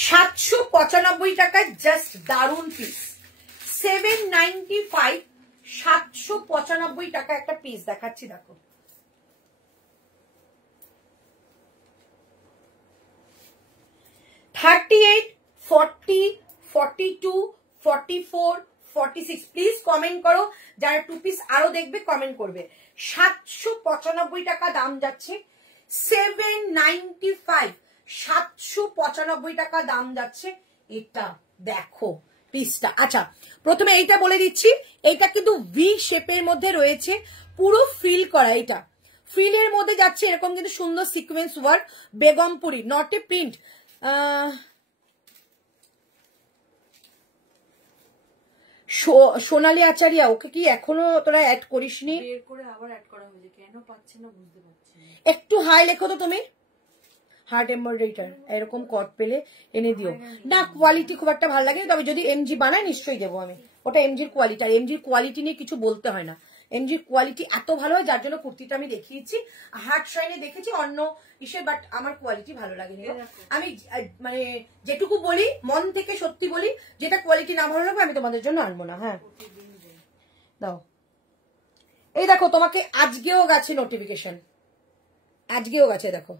$795 টাকায় জাস্ট দারুন পিস, 795, 795 টাকা একটা পিস দেখাচ্ছি, দেখো। $38, $40, $42, $44, $46। প্লিজ কমেন্ট করো, যারা 2 পিস আরো দেখবে কমেন্ট করবে। 795 টাকা দাম যাচ্ছে, 795, 795 টাকা দাম যাচ্ছে এটা। দেখো পিসটা। আচ্ছা, প্রথমে এইটা বলে দিচ্ছি, এইটা কিন্তু ভি শেপের মধ্যে রয়েছে, পুরো ফিল করা। এটা ফিলের মধ্যে যাচ্ছে, এরকম কিন্তু সুন্দর sequence work, Begampuri, not a print. Sonali Acharya, okay কি এখনো তোরা অ্যাড করিসনি? একটু হাই লেখো তো তুমি, হার্ট এমব্রয়ডারিটার এরকম কট পেলে এনে দিও না। কোয়ালিটি খুব একটা ভালো লাগে, তবে যদি এমজি বানায় নিশ্চয়ই দেবো আমি। ওটা এমজির কোয়ালিটি, আর এমজির কোয়ালিটি নিয়ে কিছু বলতে হয় না। এমজির কোয়ালিটি এত ভালো হয়, যার জন্য কুর্তিটা আমি দেখিয়েছি। হার্ট শাইনে দেখেছি অন্য ইসে, বাট আমার কোয়ালিটি ভালো লাগেনি। আমি মানে যেটুকু বলি মন থেকে সত্যি বলি, যেটা কোয়ালিটি না ভালো লাগবে আমি তোমাদের জন্য আনবো না। হ্যাঁ দাও, এই দেখো তোমাকে আজকেও গেছে নোটিফিকেশন, আজকেও গেছে, দেখো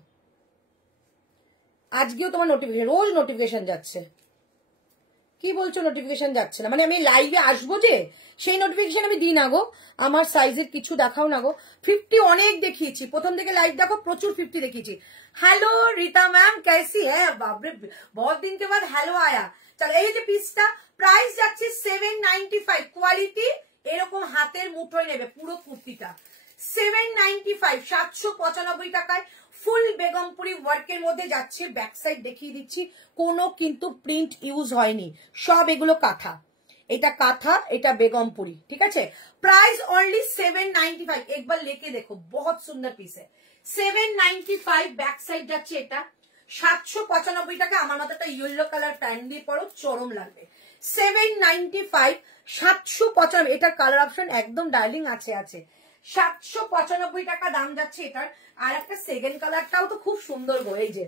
আজকেও তোমার নোটিফিকেশন, রোজ নোটিফিকেশন যাচ্ছে। কি বলছো নোটিফিকেশন যাচ্ছে না? মানে আমি লাইভে আসবো যে সেই নোটিফিকেশন আমি দিই না গো, আমার সাইজের কিছু দেখাও না গো। 50 অনেক দেখিয়েছি, প্রথম থেকে লাইভ দেখো প্রচুর 50 দেখিয়েছি। हेलो रीता मैम कैसी है? बाप रे बहुत दिन के बाद हेलो आया। चलो এই যে পিসটা, প্রাইস যাচ্ছে 795, কোয়ালিটি এরকম হাতের মুঠোয় নেবে পুরো কুর্তিটা। 795, 795 টাকায় ফুল বেগমপুরি ওয়ার্কের মধ্যে যাচ্ছে। ব্যাক সাইড দেখিয়ে দিচ্ছি, কোনো কিন্তু প্রিন্ট ইউজ হয়নি, সব এগুলো কাঁথা। এটা কাঁথা, এটা বেগমপুরি, ঠিক আছে। প্রাইস অনলি 795, একবার লেকে দেখো, বহুত সুন্দর পিস है। 795 ব্যাক সাইড যাচ্ছে এটা। 795 টাকা। আমার মতো একটা ইয়েলো কালার প্যান্ট দিয়ে পরো, চরম লাগবে। 795, 795। এটার কালার অপশন একদম ডার্লিং আছে। 795 টাকা দাম যাচ্ছে এটার। আর একটা সেকেন্ড কালারটাও তো খুব সুন্দর গো, এই যে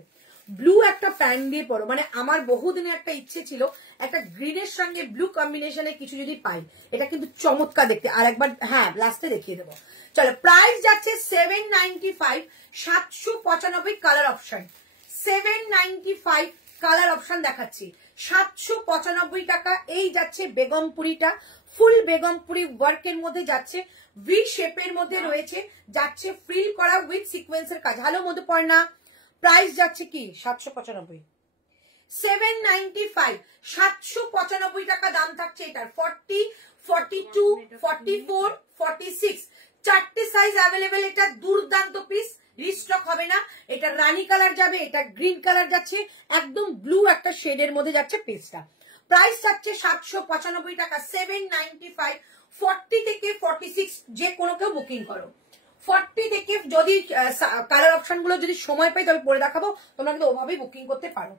ব্লু একটা প্যান্ট দিয়ে পরো। মানে আমার বহুদিনের একটা ইচ্ছে ছিল, একটা গ্রিনের সঙ্গে ব্লু কম্বিনেশনে কিছু যদি পাই, এটা কিন্তু চমৎকার দেখতে। আর একবার হ্যাঁ লাস্টে দেখিয়ে দেবো। চলো প্রাইস যাচ্ছে 795, 795 কালার অপশন। 795 কালার অপশন দেখাচ্ছি। 795 টাকা। এই যাচ্ছে বেগমপুরিটা, ফুল বেগমপুরি ওয়ার্কের মধ্যে যাচ্ছে, ভি শেপের মধ্যে রয়েছে, যাচ্ছে ফ্রিল করা উইথ সিকোয়েন্সের কাজ। হ্যালো মধুপর্ণা, প্রাইস যাচ্ছে কি 795, 795, 795 টাকা দাম থাকছে এটার। 40, 42, 44, 46 চারটে সাইজ অ্যাভেলেবেল। এটা দুর্দান্ত পিস, রিস্টক হবে না। এটা রানী কালার যাবে, এটা গ্রিন কালার যাচ্ছে, একদম ব্লু একটা শেডের মধ্যে যাচ্ছে পিসটা। প্রাইস যাচ্ছে 795 টাকা, 795, 40 থেকে 46 যে কোনো কেউ বুকিং করো। 40 থেকে যদি কালার অপশন গুলো যদি সময় পাই তবে পরে দেখাবো, তোমরা কিন্তু ওভাবেই বুকিং করতে পারো।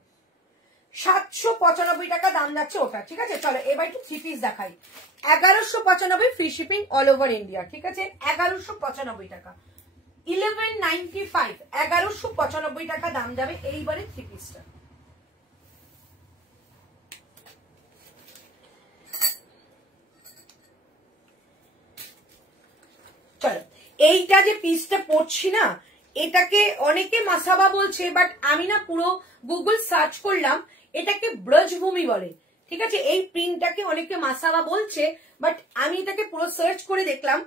795 টাকা দাম যাচ্ছে ওটা, ঠিক আছে। চলো এবার একটু 3 পিস দেখাই। 1195 free shipping all over India, ঠিক আছে। 1195 টাকা, 1195, 1195 টাকা দাম যাবে এইবারে 3 পিসটা। চলো এইটা যে পিসটা পড়ছি না, এটাকে অনেকে মাসাবা বলছে, বাট আমি না পুরো গুগল সার্চ করলাম, এটাকে ব্রজভূমি বলে, ঠিক আছে। এই প্রিন্টটাকে অনেকে মাসাবা বলছে, বাট আমি এটাকে পুরো সার্চ করে দেখলাম,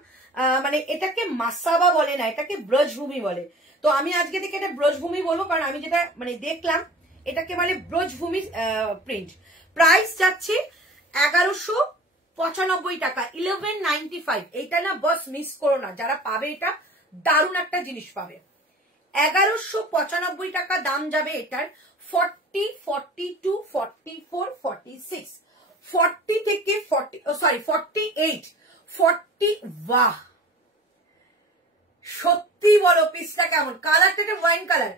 মানে এটাকে মাসাবা বলে না, এটাকে ব্রজভূমি বলে। তো আমি আজকে থেকে এটা ব্রজভূমি বলবো, কারণ আমি যেটা মানে দেখলাম এটাকে মানে ব্রজভূমি প্রিন্ট। প্রাইস যাচ্ছে 1195 টাকা, 1195। এইটা না বস মিস করো না, যারা পাবে এটা দারুণ একটা জিনিস পাবে। 1195 টাকা দাম যাবে এটার। 40, 42, 44, 46, 40 থেকে 48, 40। বাহ, সত্যি বলো পিসটা কেমন? কালারটা এটা ওয়াইন কালার,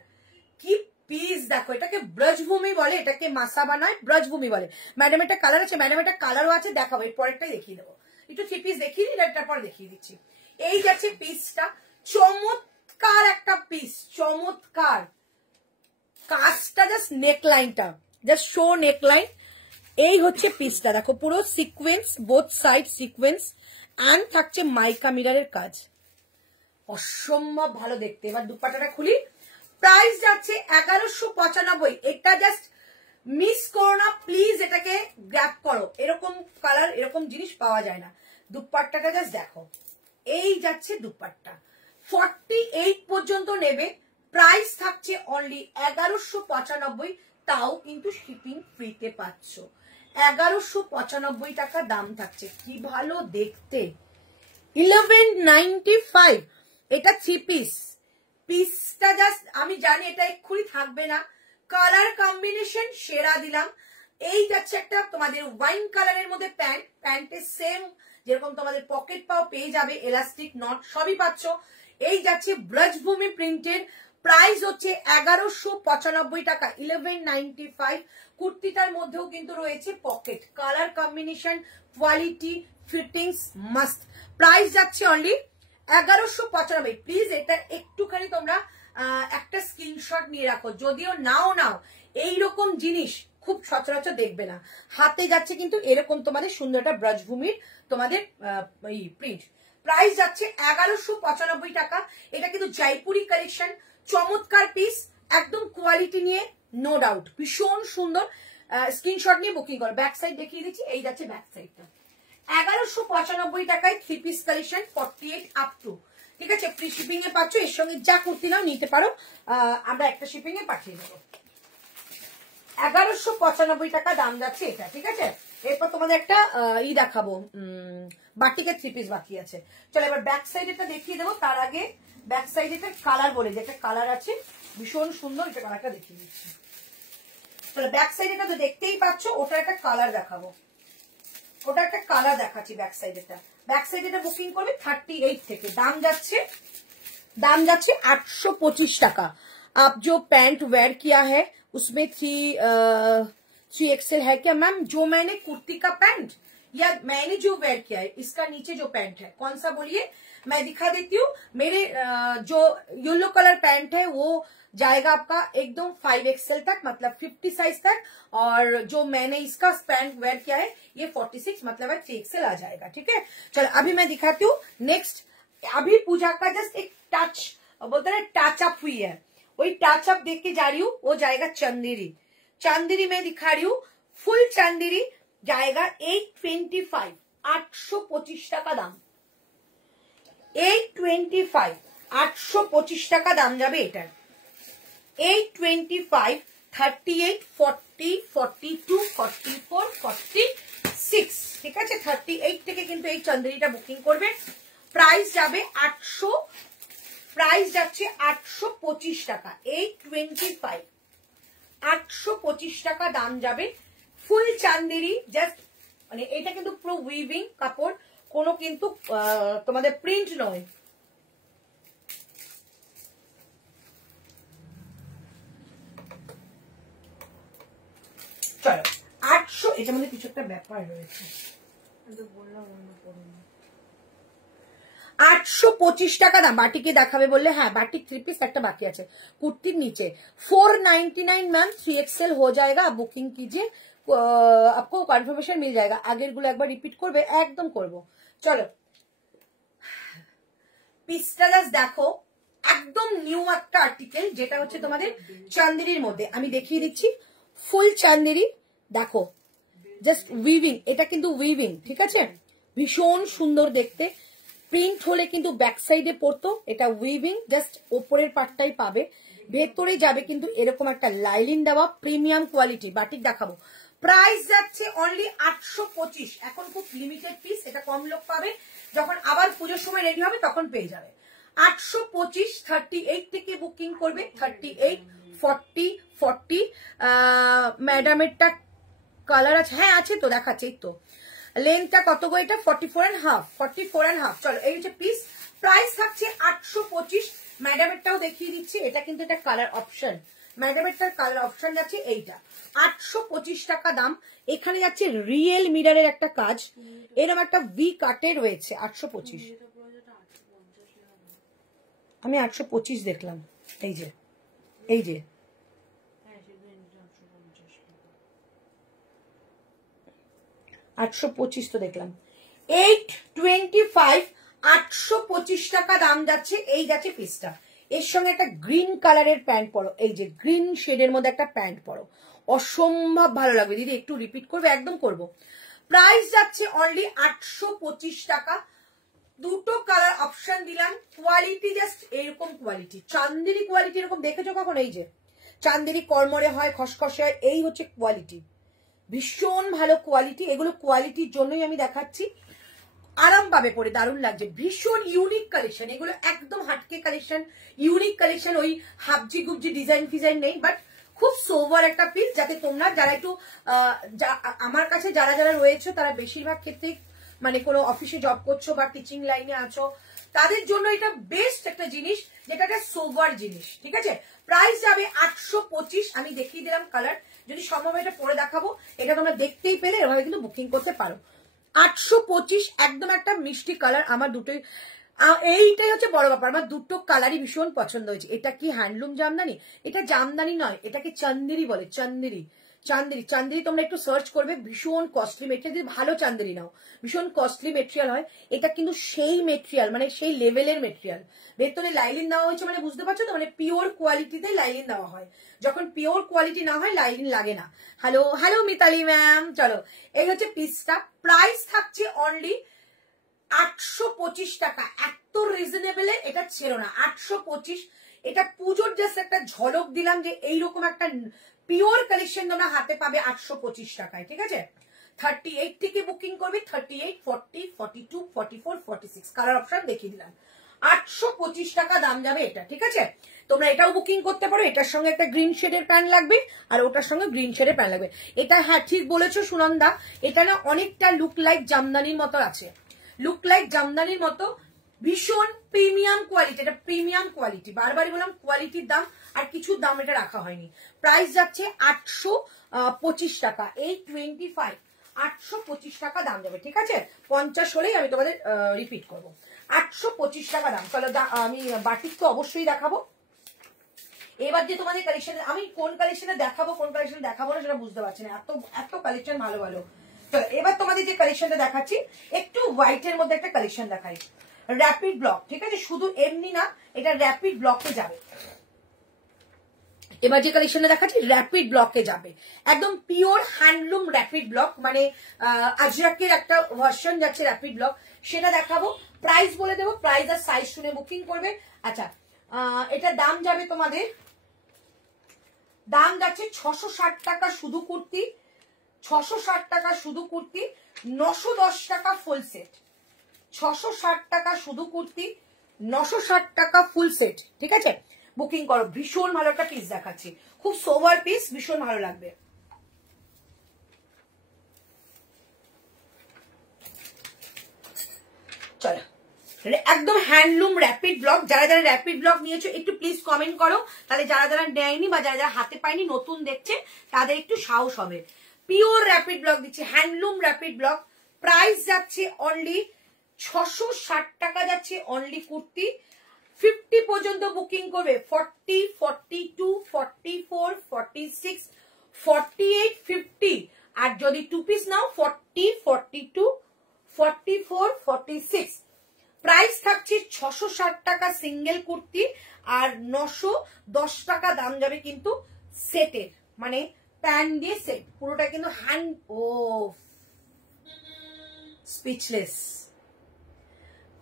কি পিস দেখো। এটাকে ব্রজভূমি বলে, এটাকে মাসাবা নয়, ব্রজভূমি বলে। ম্যাডাম এটা কালার আছে, ম্যাডাম এটা কালারও আছে, দেখাবো এর পরেরটাই দেখিয়ে দেবো। একটু 3 পিস দেখিয়ে দিই, এটার পর দেখিয়ে দিচ্ছি। এই যাচ্ছে পিসটা, চমৎকার একটা পিস, চমৎকার কাজটা, জাস্ট নেকলাইনটা, জাস্ট শো নেকলাইন। এই হচ্ছে পিসটা, দেখো পুরো sequence, both side sequence, and থাকছে মাইকা মিররের কাজ, অসম্ভব ভালো দেখতে। এবার দুপাট্টাটা খুলি। প্রাইস যাচ্ছে 1195। এটা জাস্ট মিস করো না প্লিজ, এটাকে গ্র্যাব করো। এরকম কালার, এরকম জিনিস পাওয়া যায় না। দুপাট্টাটা জাস্ট দেখো, এই যাচ্ছে দুপাট্টা। 48 পর্যন্ত নেবে, প্রাইস থাকছে অনলি 1195, তাও কিন্তু শিপিং ফ্রিতে পাচ্ছ। 1195 টাকা দাম থাকছে, কি ভালো দেখতে। 1195, এটা 3 পিস। পিসটা জাস্ট আমি জানি এটা এক্ষুনি থাকবে না, কালার কম্বিনেশন সেরা দিলাম। এই যাচ্ছে একটা তোমাদের ওয়াইন কালারের মধ্যে প্যান্ট, প্যান্টের সেম যেরকম তোমাদের পকেট পাও পেয়ে যাবে, এলাস্টিক নট সবই পাচ্ছ। এই যাচ্ছে ব্রজভূমি প্রিন্টের, প্রাইস হচ্ছে 1195 টাকা, 1195। কুর্তিটার মধ্যেও কিন্তু রয়েছে pocket, colour combination, quality, fittings must. Price যাচ্ছে অনলি 1195। প্লিজ এটা একটুখানি তোমরা একটা স্ক্রিনশট নিয়ে রাখো, যদিও নাও এইরকম জিনিস খুব সচরাচর দেখবে না। হাতে যাচ্ছে কিন্তু এরকম তোমাদের সুন্দর একটা ব্রজভূমির তোমাদের প্রিন্ট। প্রাইস যাচ্ছে 1195 টাকা। এটা কিন্তু জয়পুরি কালেকশন, চমৎকার পিস, একদম কোয়ালিটি নিয়ে নো ডাউট, ভীষণ সুন্দর। স্ক্রিনশট নিয়ে বুকিং করো। ব্যাক সাইড দেখিয়ে দিচ্ছি, এই যাচ্ছে ব্যাক সাইডটা। 1195 টাকায় 3 পিস কালেকশন, 48 আপ টু, ঠিক আছে। ফ্রি শিপিং এ পাচ্ছ, এর সঙ্গে যা কুর্তি নাও নিতে পারো, আমরা একটা শিপিং এ পাঠিয়ে দেবো। 1195 টাকা দাম যাচ্ছে এটা, ঠিক আছে। এরপর তোমাদের একটা দেখাবো, বাটিকের 3 পিস বাকি আছে। চলো এবার ব্যাক সাইড এটা দেখিয়ে দেবো, তার আগে ব্যাক সাইড এটা কালার বলে যে একটা কালার আছে ভীষণ সুন্দর, এটা কালারটা দেখিয়ে দিচ্ছি। চলো ব্যাক সাইড এটা তো দেখতেই পাচ্ছ, ওটা একটা কালার দেখাবো, ওটা একটা কালার দেখাচ্ছি ব্যাক সাইড এটা। ব্যাক সাইড এটা বুকিং করবে 38 থেকে, দাম যাচ্ছে 825 টাকা। आप जो पैंट वेयर किया है उसमें 3XL है क्या मैम? जो मैंने कुर्ती का पैंट या मैंने जो वेयर किया है, इसका नीचे जो पैंट है कौन सा बोलिए, मैं दिखा देती हूँ। मेरे जो येलो कलर पैंट है वो जाएगा आपका एकदम 5XL तक, मतलब 50 साइज तक, और जो मैंने इसका पैंट वेयर किया है ये 46 मतलब है 3XL आ जाएगा, ठीक है। चलो अभी मैं दिखाती हूँ नेक्स्ट। अभी पूजा का जस्ट एक टच बोलते हैं टच अप हुई है, वही टच अप देख के जा रही हूँ, वो जाएगा चंदेरी। चंदेरी में दिखा रही हूँ, फुल चंदेरी जाएगा 825, 825 টাকা দাম। 825, 825 টাকা দাম যাবে এটার। 825, 38, 40, 42, 44, 46, ঠিক আছে। 38 থেকে কিন্তু এই চন্দেরিটা বুকিং করবে। প্রাইস যাবে 800, প্রাইস যাচ্ছে 825 টাকা। 825, 825 টাকা দাম যাবে। ফুল চান্দেরি, জাস্ট মানে এটা কিন্তু পুরো উইভিং কাপড়, কোনো কিন্তু তোমাদের প্রিন্ট নয়। চলো 800, এটার মধ্যে কিছু একটা ব্যাপার রয়েছে, 825 টাকা দাম। বাটিকে দেখাবে বললে, হ্যাঁ बाटिक 3 पीस একটা বাকি আছে কুর্তির নিচে, 499 मैम 3XL हो जाएगा, बुकिंग कीजिए, आपको कन्फर्मेशन मिल जाएगा। আগের গুলো একবার রিপিট করবে, একদম করব। চলো পিসটা জাস্ট দেখো, একদম নিউ একটা আর্টিকেল, যেটা হচ্ছে তোমাদের চান্দেরির মধ্যে। আমি দেখিয়ে দিচ্ছি ফুল চান্দেরি, দেখো জাস্ট উইভিং, এটা কিন্তু উইভিং, ঠিক আছে, ভীষণ সুন্দর দেখতে। প্রিন্ট হলে কিন্তু ব্যাক সাইডে পড়তো, এটা উইভিং, জাস্ট ওপরের পার্টটাই পাবে, ভেতরে যাবে কিন্তু এরকম একটা লাইলিন দেওয়া, প্রিমিয়াম কোয়ালিটি। বাটিক দেখাবো, প্রাইস যাচ্ছে অনলি 825। এখন খুব লিমিটেড পিস, এটা কম লোক পাবে, যখন আবার পুজোর সময় রেডি হবে তখন পেয়ে যাবে। 825, 38 থেকে বুকিং করবে, 38, 40, 40। ম্যাডামেরটা কালার আছে, হ্যাঁ আছে তো, দেখাচ্ছে তো। লেন্থটা কত গো এটা? 44.5, 44.5। চলো এই হচ্ছে পিস, প্রাইস থাকছে 825। ম্যাডামেরটাও দেখিয়ে দিচ্ছি, এটা কিন্তু এটা কালার অপশন, ম্যাডামেরটার কালার অপশন যাচ্ছে এইটা, 825 টাকা দাম। এখানে যাচ্ছে রিয়েল মিররের একটা কাজ, এরকম একটা ভি কাটে রয়েছে, 825। আমি 825 দেখলাম, এই যে এই যে 825 তো দেখলাম, 825, 825 টাকা দাম যাচ্ছে। এই যাচ্ছে পিসটা, এর সঙ্গে একটা গ্রিন কালারের প্যান্ট পরো, এই যে গ্রিন শেডের মধ্যে একটা প্যান্ট পরো, অসম্ভব ভালো লাগবে দিদি। একটু রিপিট করবে, একদম করব। প্রাইস যাচ্ছে অনলি 825 টাকা। দুটো কালার অপশন দিলাম, কোয়ালিটি জাস্ট এরকম কোয়ালিটি, চান্দেরি কোয়ালিটি এরকম দেখেছো কখন? এই যে চান্দেরি কর্মরে হয়, খসখসে হয়, এই হচ্ছে কোয়ালিটি, ভীষণ ভালো কোয়ালিটি। এগুলো কোয়ালিটির জন্যই আমি দেখাচ্ছি, আরাম পাবে পরে, দারুণ লাগছে, ভীষণ ইউনিক কালেকশন এগুলো, একদম হাটকে কালেকশন, ইউনিক কালেকশন, ওই হাবজি গুবজি ডিজাইন ফিজাইন নেই, বাট খুব সোভার একটা পিস, যাতে তোমরা যারা একটু আমার কাছে যারা যারা রয়েছে তারা বেশিরভাগ ক্ষেত্রে মানে কোনো অফিসে জব করছো বা টিচিং লাইনে আছো, তাদের জন্য এটা বেস্ট একটা জিনিস, যেটা একটা সোভার জিনিস, ঠিক আছে। প্রাইস যাবে 825। আমি দেখিয়ে দিলাম কালার, যদি সম্ভব এটা পরে দেখাবো, এটা তোমরা দেখতেই পেলে, এভাবে কিন্তু বুকিং করতে পারো। 825, একদম একটা মিষ্টি কালার, আমার দুটোই, এইটাই হচ্ছে বড় ব্যাপার, আমার দুটো কালারই ভীষণ পছন্দ হয়েছে। এটা কি হ্যান্ডলুম জামদানি? এটা জামদানি নয়, এটাকে চান্দেরি বলে, চান্দেরি, চান্দেরি, চান্দেরি তোমরা একটু সার্চ করবে, ভীষণ কস্টলি মেটেরিয়াল, যদি ভালো চান্দেরি নাও ভীষণ কস্টলি মেটেরিয়াল হয়, এটা কিন্তু সেই মেটেরিয়াল, মানে সেই লেভেলের মেটেরিয়াল। ভেতরে লাইলিন দেওয়া হয়েছে, মানে বুঝতে পারছো তো, মানে পিওর কোয়ালিটিতে লাইলিন দেওয়া হয়, যখন পিওর কোয়ালিটি না হয় লাইলিন লাগে না। Hello hello Mitali ma'am. চলো এই হচ্ছে পিসটা, প্রাইস থাকছে অনলি 825 টাকা, এত রিজনেবল, এটা ছিল না। 825, এটা পুজোর জাস্ট একটা ঝলক দিলাম যে এইরকম একটা পিওর কালেকশন তোমরা হাতে পাবে 825 টাকায়, ঠিক আছে। 38 থেকে বুকিং করবে, 38, 40, 42, 44, 46 কালার অপশন দেখিয়ে দিলাম। 825 টাকা দাম যাবে এটা, ঠিক আছে। তোমরা এটাও বুকিং করতে পারো, এটার সঙ্গে একটা গ্রিন শেডের প্যান্ট লাগবে, আর ওটার সঙ্গে গ্রিন শেডের প্যান্ট লাগবে। এটা হ্যাঁ ঠিক বলেছো সুনন্দা, এটা না অনেকটা লুক লাইক জামদানির মতো আছে, লুক লাইক জামদানির মতো, ভীষণ প্রিমিয়াম কোয়ালিটি, এটা প্রিমিয়াম কোয়ালিটি, বারবারই বললাম কোয়ালিটির দাম, আর কিছু দাম এটা রাখা হয়নি। প্রাইস যাচ্ছে 825 টাকা, 825, 825 টাকা দাম যাবে, ঠিক আছে। 50 হলেই আমি তোমাদের রিপিট করবো, 825 টাকা দাম। চলো আমি বাটিক তো অবশ্যই দেখাবো। এবার যে তোমাদের কালেকশন, আমি কোন কালেকশনে দেখাবো কোন কালেকশনে দেখাবো না সেটা বুঝতে পারছি না, এত এত কালেকশন ভালো ভালো। চলো এবার তোমাদের যে কালেকশনটা দেখাচ্ছি, একটু হোয়াইটের মধ্যে একটা কালেকশন দেখাই, র্যাপিড ব্লক, ঠিক আছে, শুধু এমনি না, এটা র্যাপিড ব্লকে যাবে। এবার যে কালেকশনটা দেখাচ্ছি র্যাপিড ব্লকে যাবে, একদম পিওর হ্যান্ডলুম র্যাপিড ব্লক, মানে আজরাকের একটা ভার্সন যাচ্ছে র্যাপিড ব্লক, সেটা দেখাবো। প্রাইস বলে দেবো, প্রাইস আর সাইজ শুনে বুকিং করবে। আচ্ছা এটা দাম যাবে তোমাদের, দাম যাচ্ছে 660 টাকা শুধু কুর্তি, 660 টাকা শুধু কুর্তি, 910 টাকা ফুল সেট, 660 টাকা শুধু কুর্তি, 960 টাকা ফুল সেট, ঠিক আছে। বুকিং করো, ভীষণ ভালো একটা পিস দেখাচ্ছি, খুব সোভার পিস, ভীষণ ভালো লাগবে। একদম হ্যান্ডলুম র্যাপিড ব্লক। যারা যারা র্যাপিড ব্লক নিয়েছো একটু প্লিজ কমেন্ট করো, তাহলে যারা যারা নেয়নি বা যারা যারা হাতে পায়নি নতুন দেখছে তাদের একটু সাহস হবে। পিওর র্যাপিড ব্লক দিচ্ছি, হ্যান্ডলুম র্যাপিড ব্লক। প্রাইস যাচ্ছে অনলি 660 টাকা যাচ্ছে অনলি কুর্তি। 50 পর্যন্ত বুকিং করবে, 40, 42, 44, 46, 48, 50। আর যদি 2 পিস নাও 40, 42, 44, 46। প্রাইস থাকছে 660 টাকা সিঙ্গেল কুর্তি, আর 910 টাকা দাম যাবে কিন্তু সেটের, মানে প্যান্ট দিয়ে সেট পুরোটা কিন্তু হ্যান্ড। ও স্পিচলেস,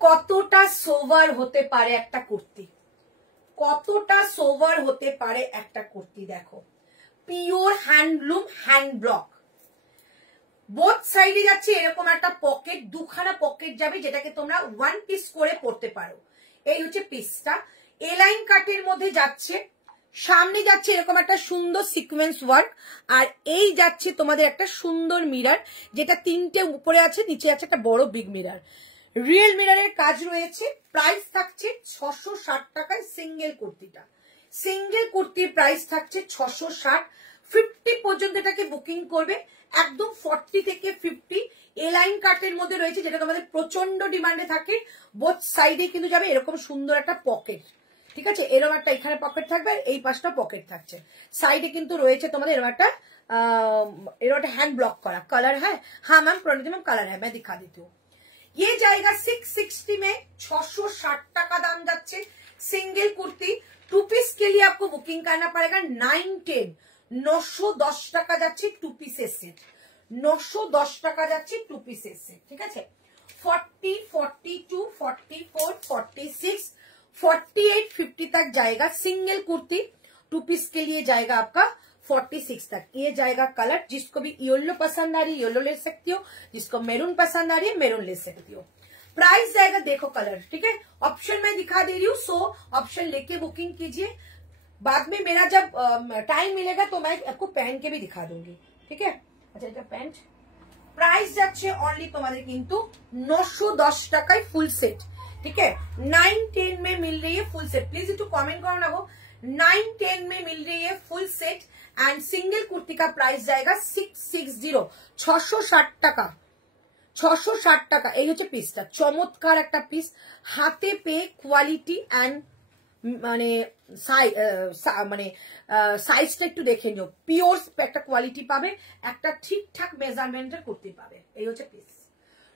কতটা সোভার হতে পারে একটা কুর্তি, কতটা সোভার হতে পারে একটা কুর্তি। দেখো pure handloom hand block, both সাইডে যাচ্ছে এরকম একটা পকেট, দুখানা পকেট যাবে যেটাকে তোমরা 1 পিস করে পড়তে পারো। এই হচ্ছে পিসটা, এলাইন কাটের মধ্যে যাচ্ছে, সামনে যাচ্ছে এরকম একটা সুন্দর সিকোয়েন্স ওয়ার্ক, আর এই যাচ্ছে তোমাদের একটা সুন্দর মিরর, যেটা 3টে উপরে আছে, নিচে আছে একটা বড় বিগ মিরর, রিয়েল মিররের কাজ রয়েছে। প্রাইস থাকছে 660 টাকায় সিঙ্গেল কুর্তিটা। সিঙ্গেল কুর্তির প্রাইস থাকছে 660। 50 পর্যন্ত এটাকে বুকিং করবে, একদম 40 থেকে 50 এলাইন কাটের মধ্যে রয়েছে, যেটা তোমাদের প্রচন্ড ডিমান্ডে থাকে। বোথ সাইডে কিন্তু যাবে এরকম সুন্দর একটা পকেট, ঠিক আছে, এরকম একটা এখানে পকেট থাকবে, এই পাশটা পকেট থাকছে, সাইডে কিন্তু রয়েছে তোমাদের এরকম একটা हैंड ब्लॉक करा कलर है। हाँ मैम प्रणीति मैम कलर है, मैं दिखा देती हूँ। ये जाएगा 660 में, 660 টাকা দাম যাচ্ছে सिंगल कुर्ती। 2 पीस के लिए आपको बुकिंग करना पड़ेगा 910, 910 টাকা যাচ্ছে 2 পিসের সেট, 910 টাকা যাচ্ছে 2 পিসের সেট, ঠিক আছে। 40, 42, 44, 46, 48, 50 तक जाएगा सिंगल कुर्ती। 2 पीस के लिए जाएगा आपका 46 तक। ये जाएगा कलर, जिसको भी येलो पसंद आ रही है येलो ले सकती हो, जिसको मेरून पसंद आ रही है मेरून ले सकती हो। प्राइस जाएगा, देखो कलर, ठीक है, ऑप्शन मैं दिखा दे रही हूँ, सो ऑप्शन लेके बुकिंग कीजिए। बाद में मेरा जब टाइम मिलेगा तो मैं आपको पहन के भी दिखा दूंगी, ठीक है। अच्छा এটা প্যান্ট, প্রাইস যাচ্ছে অনলি তোমাদের কিন্তু 910 টাকায় ফুল সেট, ठीक है। 910 में मिल रही है फुल सेट, प्लीज একটু कमेंट करो ना, वो 910 में मिल रही है full set. And single kurti का प्राइस जाएगा 660, 660 টাকা, 660 টাকা। এই হচ্ছে পিসটা, চমৎকার একটা পিস, হাতে পেয়ে কোয়ালিটি এন্ড মানে মানে সাইজটা একটু দেখে নিও, পিওর একটা কোয়ালিটি পাবে, একটা ঠিকঠাক মেজারমেন্টের কুর্তি পাবে। এই হচ্ছে পিস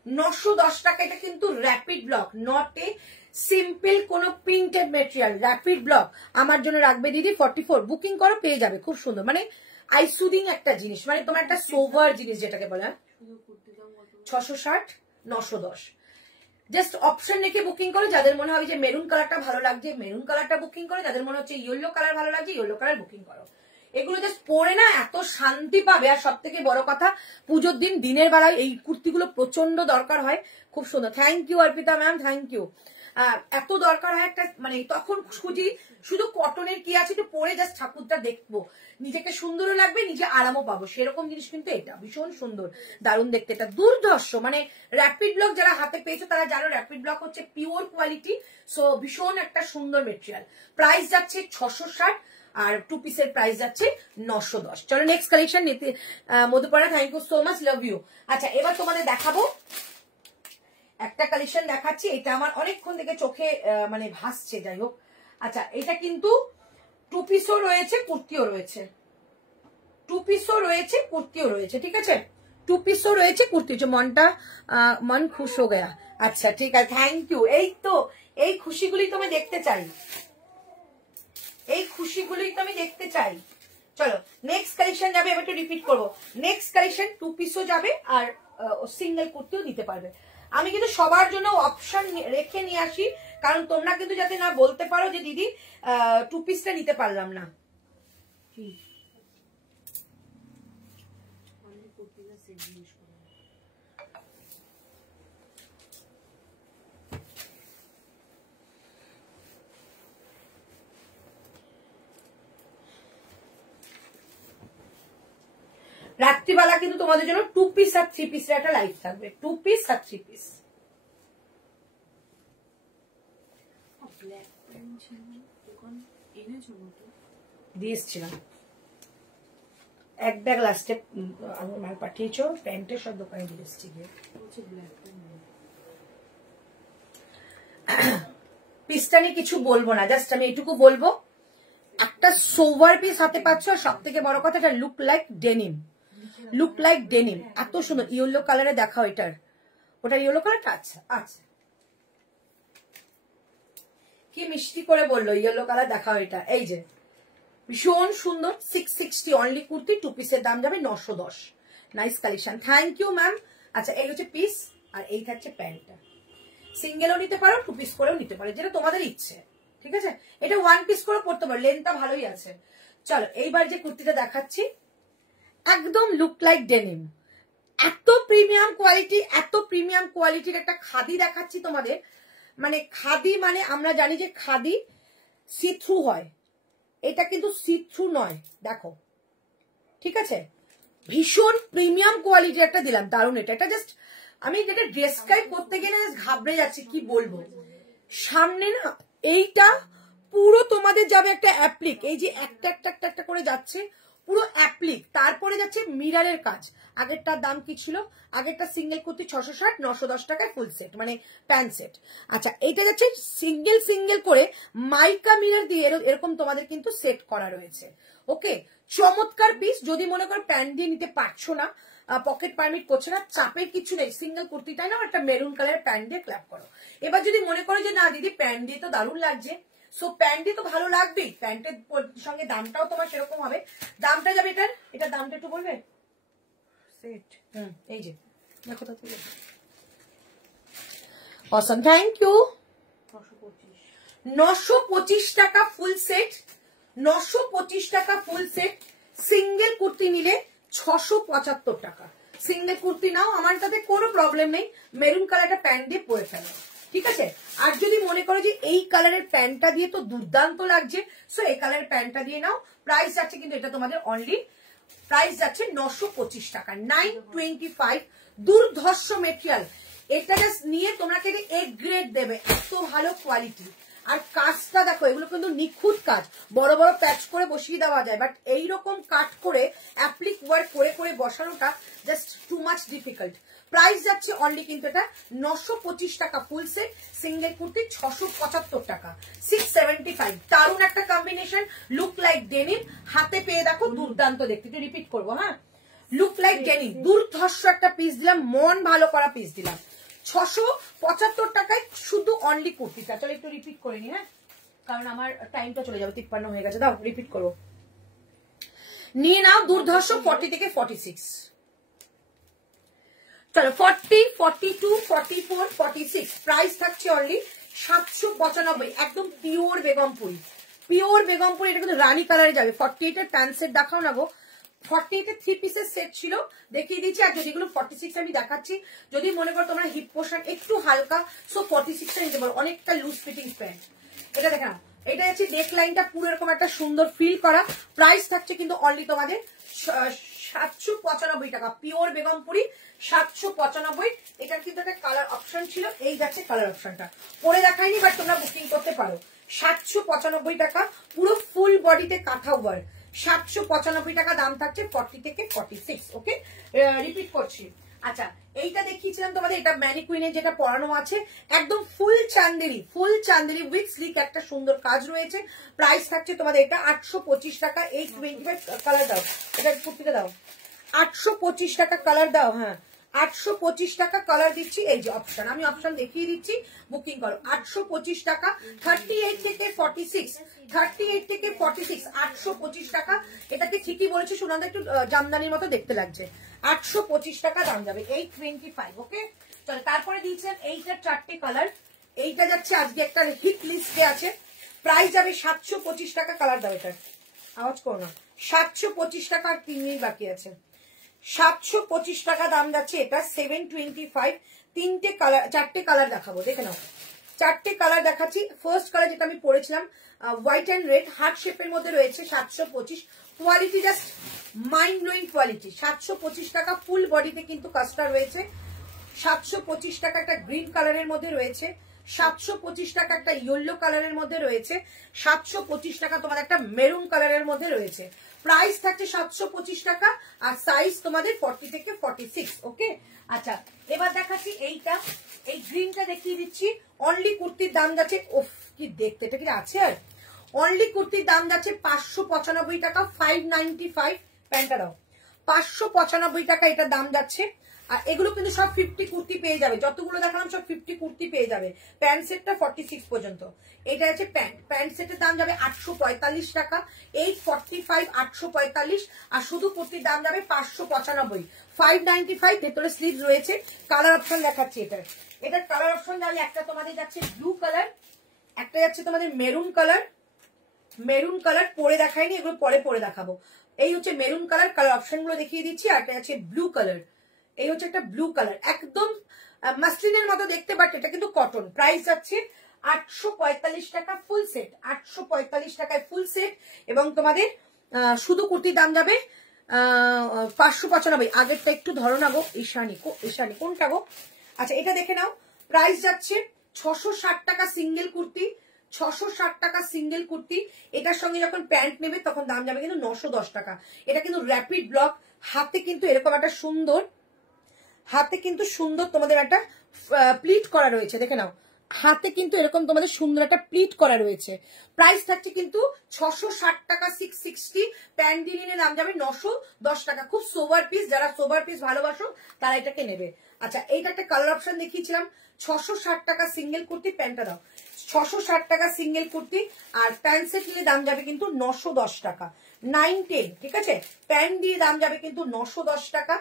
910 টাকা। এটা কিন্তু rapid block, not a simple কোন প্রিন্টেড মেটেরিয়াল, র্যাপিড ব্লক। আমার জন্য রাখবে দিদি 44, বুকিং করো পেয়ে যাবে, খুব সুন্দর, মানে আইসুদিং একটা জিনিস, মানে তোমার একটা সোভার জিনিস যেটাকে বলে। 660, 910, জাস্ট অপশন রেখে বুকিং করো। যাদের মনে হবে যে মেরুন কালারটা ভালো লাগছে মেরুন কালারটা বুকিং করো, যাদের মনে হচ্ছে ইয়েলো কালার ভালো লাগছে ইয়েলো কালার বুকিং করো। এগুলো জাস্ট পরে না এত শান্তি পাবে। আর সব থেকে বড় কথা, পুজোর দিন দিনের বেলায় এই কুর্তিগুলো প্রচন্ড দরকার হয়, খুব সুন্দর। Thank you Arpita ma'am, thank you. এত দরকার হয় একটা, মানে তখন খুঁজি শুধু কটনের কি আছে, একটু পরে জাস্ট ঠাকুরটা দেখবো, নিজেকে সুন্দরও লাগবে, নিজে আরামও পাবো, সেরকম জিনিস কিন্তু এটা ভীষণ সুন্দর, দারুণ দেখতে, এটা দুর্ধর্ষ। মানে র্যাপিড ব্লক যারা হাতে পেয়েছো তারা জানো র্যাপিড ব্লক হচ্ছে পিওর কোয়ালিটি, সো ভীষণ একটা সুন্দর মেটেরিয়াল। প্রাইস যাচ্ছে 660, আর 2 পিসের প্রাইস যাচ্ছে 910। চলো নেক্সট কালেকশন নিতে, Madhuparna thank you so much, love you. আচ্ছা এবার তোমাদের দেখাবো একটা কালেকশন দেখাচ্ছি, এটা আমার অনেকক্ষণ থেকে চোখে মানে ভাসছে, যাই হোক। আচ্ছা এটা কিন্তু 2 পিসও রয়েছে কুর্তিও রয়েছে, 2 পিসও রয়েছে কুর্তিও রয়েছে, ঠিক আছে, 2 পিসও রয়েছে কুর্তি। মনটা মন খুশ হয়ে গেয়া। আচ্ছা ঠিক আছে, থ্যাংক ইউ। এই তো এই খুশিগুলি তো আমি দেখতে চাই, এই খুশিগুলোই তো আমি দেখতে চাই। চলো নেক্সট কালেকশন যাবে, এবার একটু রিপিট করবো। নেক্সট কালেকশন 2 পিসও যাবে আর সিঙ্গেল কুর্তিও নিতে পারবে। আমি কিন্তু সবার জন্য অপশন রেখে নিয়ে আসি, কারণ তোমরা কিন্তু যাতে না বলতে পারো যে দিদি 2 পিসটা নিতে পারলাম না। রাত্রিবেলা কিন্তু তোমাদের জন্য 2 পিস আর 3 পিসের একটা লাইভ থাকবে, 2 পিস আর 3 পিস। দিয়ে এসছিলাম এক ব্যাগ লাস্টে আমার মা পাঠিয়েছো প্যান্টের সব দোকানে দিয়ে এসছি গিয়ে। পিসটা নিয়ে কিছু বলবো না, জাস্ট আমি এইটুকু বলবো একটা সোভার পিস হাতে পাচ্ছ। সব থেকে বড় কথা এটা look like denim, look like denim. এত সুন্দর ইয়েলো কালারে দেখাও এটার, ওটা ইয়েলো কালারটা। আচ্ছা আচ্ছা কি মিষ্টি করে বললো ইয়েলো কালার দেখাও এটা। এই যে ভীষণ সুন্দর 660 অনলি কুর্তি, 2 পিসের দাম যাবে 910। Nice collection, thank you ma'am. আচ্ছা এই হচ্ছে পিস আর এই থাকছে প্যান্টটা। সিঙ্গেলও নিতে পারো, 2 পিস করেও নিতে পারো, যেটা তোমাদের ইচ্ছে। ঠিক আছে, এটা 1 পিস করে পড়তে পারো, লেন্থটা ভালোই আছে। চলো এইবার যে কুর্তিটা দেখাচ্ছি একদম লুক লাইক ডেনিম, এত প্রিমিয়াম কোয়ালিটি, এত প্রিমিয়াম কোয়ালিটির একটা খাদি দেখাচ্ছি তোমাদের। মানে খাদি মানে আমরা জানি যে খাদি সি থ্রু হয়, এটা কিন্তু সি থ্রু নয়, দেখো ঠিক আছে। ভীষণ প্রিমিয়াম কোয়ালিটি একটা দিলাম, দারুণ। এটা জাস্ট আমি যেটা ডেসক্রাইব করতে গেলে ঘাবড়ে যাচ্ছি কি বলবো। সামনে না এইটা পুরো তোমাদের যাবে একটা অ্যাপ্লিক, এই যে একটা একটা একটা একটা করে যাচ্ছে পুরো অ্যাপ্লিক, তারপরে যাচ্ছে মিরারের কাজ। আগেরটার দাম কি ছিল? আগেরটা সিঙ্গেল কুর্তি 660, 910 টাকায় ফুল সেট মানে প্যান্ট সেট। আচ্ছা এইটা যাচ্ছে সিঙ্গেল সিঙ্গেল করে মাইকা মিরার দিয়ে এরকম তোমাদের কিন্তু সেট করা রয়েছে। ওকে, চমৎকার পিস। যদি মনে করো প্যান্ট দিয়ে নিতে পারছো না, পকেট পারমিট করছে না, চাপের কিছু নেই, সিঙ্গেল কুর্তিটাই না একটা মেরুন কালারের প্যান্ট দিয়ে ক্ল্যাপ করো। এবার যদি মনে করো যে না দিদি প্যান্ট দিয়ে তো দারুণ লাগছে, সো প্যান্ট দিয়ে তো ভালো লাগবেই, প্যান্টের সঙ্গে দামটাও তোমার সেরকম হবে। দামটা যাবে এটার দামটা একটু বলবে সেট? এই যে দেখো তো, অসম, থ্যাংক ইউ। 925 টাকা ফুল সেট, 925 টাকা ফুল সেট। সিঙ্গেল কুর্তি নিলে 675 টাকা। সিঙ্গেল কুর্তি নাও, আমার তাতে কোনো প্রবলেম নেই, মেরুন কালারটা প্যান্ট দিয়ে পরে ফেলো, ঠিক আছে। আর যদি মনে করো যে এই কালারের প্যান্টটা দিয়ে তো দুর্দান্ত লাগছে, সো এই কালারের প্যান্টটা দিয়ে নাও। প্রাইস যাচ্ছে কিন্তু এটা তোমাদের অনলি প্রাইস যাচ্ছে 925 টাকা, 925। দুর্ধর্ষ মেটেরিয়াল, এটা জাস্ট নিয়ে তোমরা কিন্তু এ গ্রেড দেবে, এত ভালো কোয়ালিটি। আর কাজটা দেখো, এগুলো কিন্তু নিখুঁত কাজ, বড় বড় প্যাচ করে বসিয়ে দেওয়া যায়, বাট এইরকম কাট করে অ্যাপ্লিক ওয়ার্ক করে করে বসানোটা just too much difficult. Price যাচ্ছে অনলি কিন্তু এটা 925 টাকা ফুল সেট, সিঙ্গেল কুর্তি 675 টাকা, 675। দারুণ একটা কম্বিনেশন, লুক লাইক ডেনিম। হাতে পেয়ে দেখো দুর্দান্ত দেখতে, একটু রিপিট করবো হ্যাঁ, লুক লাইক ডেনিম। দুর্ধর্ষ একটা পিস দিলাম, মন ভালো করা পিস দিলাম, 675 টাকায় শুধু অনলি কুর্তিটা। চলো একটু রিপিট করে নি হ্যাঁ, কারণ আমার টাইমটা চলে যাবে, 53 হয়ে গেছে। দাও রিপিট করো, নিয়ে নাও দুর্ধর্ষ 40 থেকে 46। চলো 40, 42, 44, 46। প্রাইস থাকছে অনলি 795, একদম পিওর বেগমপুরি, পিওর বেগমপুরি। এটা কিন্তু রানী কালারে যাবে। 48 এর প্যান্ট সেট দেখাও না গো, 48 এর 3 পিসের সেট ছিল দেখিয়ে দিচ্ছি। আর যেগুলো 46 আমি দেখাচ্ছি, যদি মনে করো তোমরা হিপ পোর্শন একটু হালকা, সো 46 টা নিতে পারো, অনেকটা লুজ ফিটিং প্যান্ট। এটা দেখে নাও, এটা হচ্ছে নেক লাইনটা পুরো এরকম একটা সুন্দর ফিল করা। প্রাইস থাকছে কিন্তু অনলি তোমাদের 795 টাকা, পিওর বেগমপুরি 795। এটার কিন্তু একটা কালার অপশন ছিল, এই যাচ্ছে কালার অপশনটা, পরে দেখাইনি বাট তোমরা বুকিং করতে পারো। 795 টাকা, পুরো ফুল বডিতে কাঁথা ওয়ার্ক, 795 টাকা দাম থাকছে 40 থেকে 46। ওকে, রিপিট করছি। আচ্ছা এইটা দেখিয়েছিলাম তোমাদের, এটা ম্যানিকুইনের যেটা পরানো আছে, একদম ফুল চান্দেরি, ফুল চান্দেরি উইথ স্লিক একটা সুন্দর কাজ রয়েছে। প্রাইস থাকছে তোমাদের এটা 825 টাকা, 825। কালার দাও, এটা কুর্তিটা দাও, 825 টাকা কালার দাও। হ্যাঁ 825 টাকা কালার দিচ্ছি, এই যে অপশন, আমি অপশন দেখিয়ে দিচ্ছি, বুকিং করো। 825 টাকা, 38 থেকে 46, 38 থেকে 46, 825 টাকা। এটাকে ঠিকই বলেছি সুনন্দা, একটু জামদানির মতো দেখতে লাগছে। 825 টাকা দাম যাবে, 825। ওকে, চলো তারপরে দিয়েছেন এইটার 4টে কালার। এইটা যাচ্ছে আজকে একটা হিট লিস্টে আছে, প্রাইস যাবে 725 টাকা। কালার দাও, এটার আওয়াজ করো না, 725 টাকা। আর 3 মিনিট বাকি আছে, 725 টাকা দাম যাচ্ছে এটা, 725। 3টে কালার, 4টে কালার দেখাবো, দেখে নাও 4টে কালার দেখাচ্ছি। ফার্স্ট কালার যেটা আমি পরেছিলাম হোয়াইট অ্যান্ড রেড, হার্ট শেপের মধ্যে রয়েছে, 725। Quality just mind blowing quality. 725 টাকা, ফুল বডিতে কিন্তু কাজটা রয়েছে। 725 টাকা একটা গ্রিন কালারের মধ্যে রয়েছে, 725 টাকা একটা ইয়েলো কালারের মধ্যে রয়েছে, 725 টাকা তোমার একটা মেরুন কালারের মধ্যে রয়েছে। প্রাইস থাকছে 725 টাকা আর সাইজ তোমাদের 40 থেকে 46। ওকে, আচ্ছা এবার দেখাচ্ছি এইটা, এই গ্রিনটা দেখিয়ে দিচ্ছি। অনলি কুর্তির দাম যাচ্ছে, ওফ কি দেখতে, এটা কি আছে আর, অনলি কুর্তির দাম যাচ্ছে 595 টাকা, 595। প্যান্টটা দাও, 595 টাকা এটা দাম যাচ্ছে। আর এগুলো কিন্তু সব 50 কুর্তি পেয়ে যাবে, যতগুলো দেখালাম সব 50 কুর্তি পেয়ে যাবে। প্যান্ট সেটটা 46 পর্যন্ত। এটা হচ্ছে প্যান্ট, প্যান্ট সেটের দাম যাবে 845 টাকা, 845, 845। আর শুধু কুর্তির দাম যাবে 595, 595। ভেতরে স্লিভ রয়েছে। কালার অপশন দেখাচ্ছি এটার, এটার কালার অপশন যাবে, একটা তোমাদের যাচ্ছে ব্লু কালার, একটা যাচ্ছে তোমাদের মেরুন কালার। মেরুন কালার পরে দেখাইনি, এগুলো পরে পরে দেখাবো। এই হচ্ছে মেরুন কালার, কালার অপশন গুলো দেখিয়ে দিচ্ছি। আর একটা আছে ব্লু কালার, এই হচ্ছে একটা ব্লু কালার, একদম মাসলিনের মতো দেখতে, বাট এটা কিন্তু কটন। প্রাইস যাচ্ছে 845 টাকা ফুল সেট, 845 টাকায় ফুল সেট। এবং তোমাদের শুধু কুর্তির দাম যাবে 595। আগেরটা একটু ধরো না গো, ঈশানী ঈশানী কোনটা গো? আচ্ছা এটা দেখে নাও। প্রাইস যাচ্ছে 660 টাকা সিঙ্গেল কুর্তি, 660 টাকা সিঙ্গেল কুর্তি। এটার সঙ্গে যখন প্যান্ট নেবে তখন দাম যাবে কিন্তু 910 টাকা। এটা কিন্তু র্যাপিড ব্লক, হাতে কিন্তু এরকম একটা সুন্দর, হাতে কিন্তু সুন্দর তোমাদের একটা প্লিট করা রয়েছে, দেখে নাও। হাতে কিন্তু এরকম তোমাদের সুন্দর একটা প্লিট করা রয়েছে। প্রাইস থাকছে কিন্তু 660 টাকা, 660। প্যান্ট দিয়ে নিলে দাম যাবে 910 টাকা। খুব সোভার পিস, যারা সোভার পিস ভালোবাসো তারা এটাকে নেবে। আচ্ছা এইটা একটা কালার অপশন দেখিয়েছিলাম। 660 টাকা সিঙ্গেল কুর্তি, প্যান্টটা দাও, 660 টাকা সিঙ্গেল কুর্তি। আর প্যান্ট সেট নিলে দাম যাবে কিন্তু 910 টাকা, 910। ঠিক আছে, প্যান্ট দিয়ে দাম যাবে কিন্তু 910 টাকা,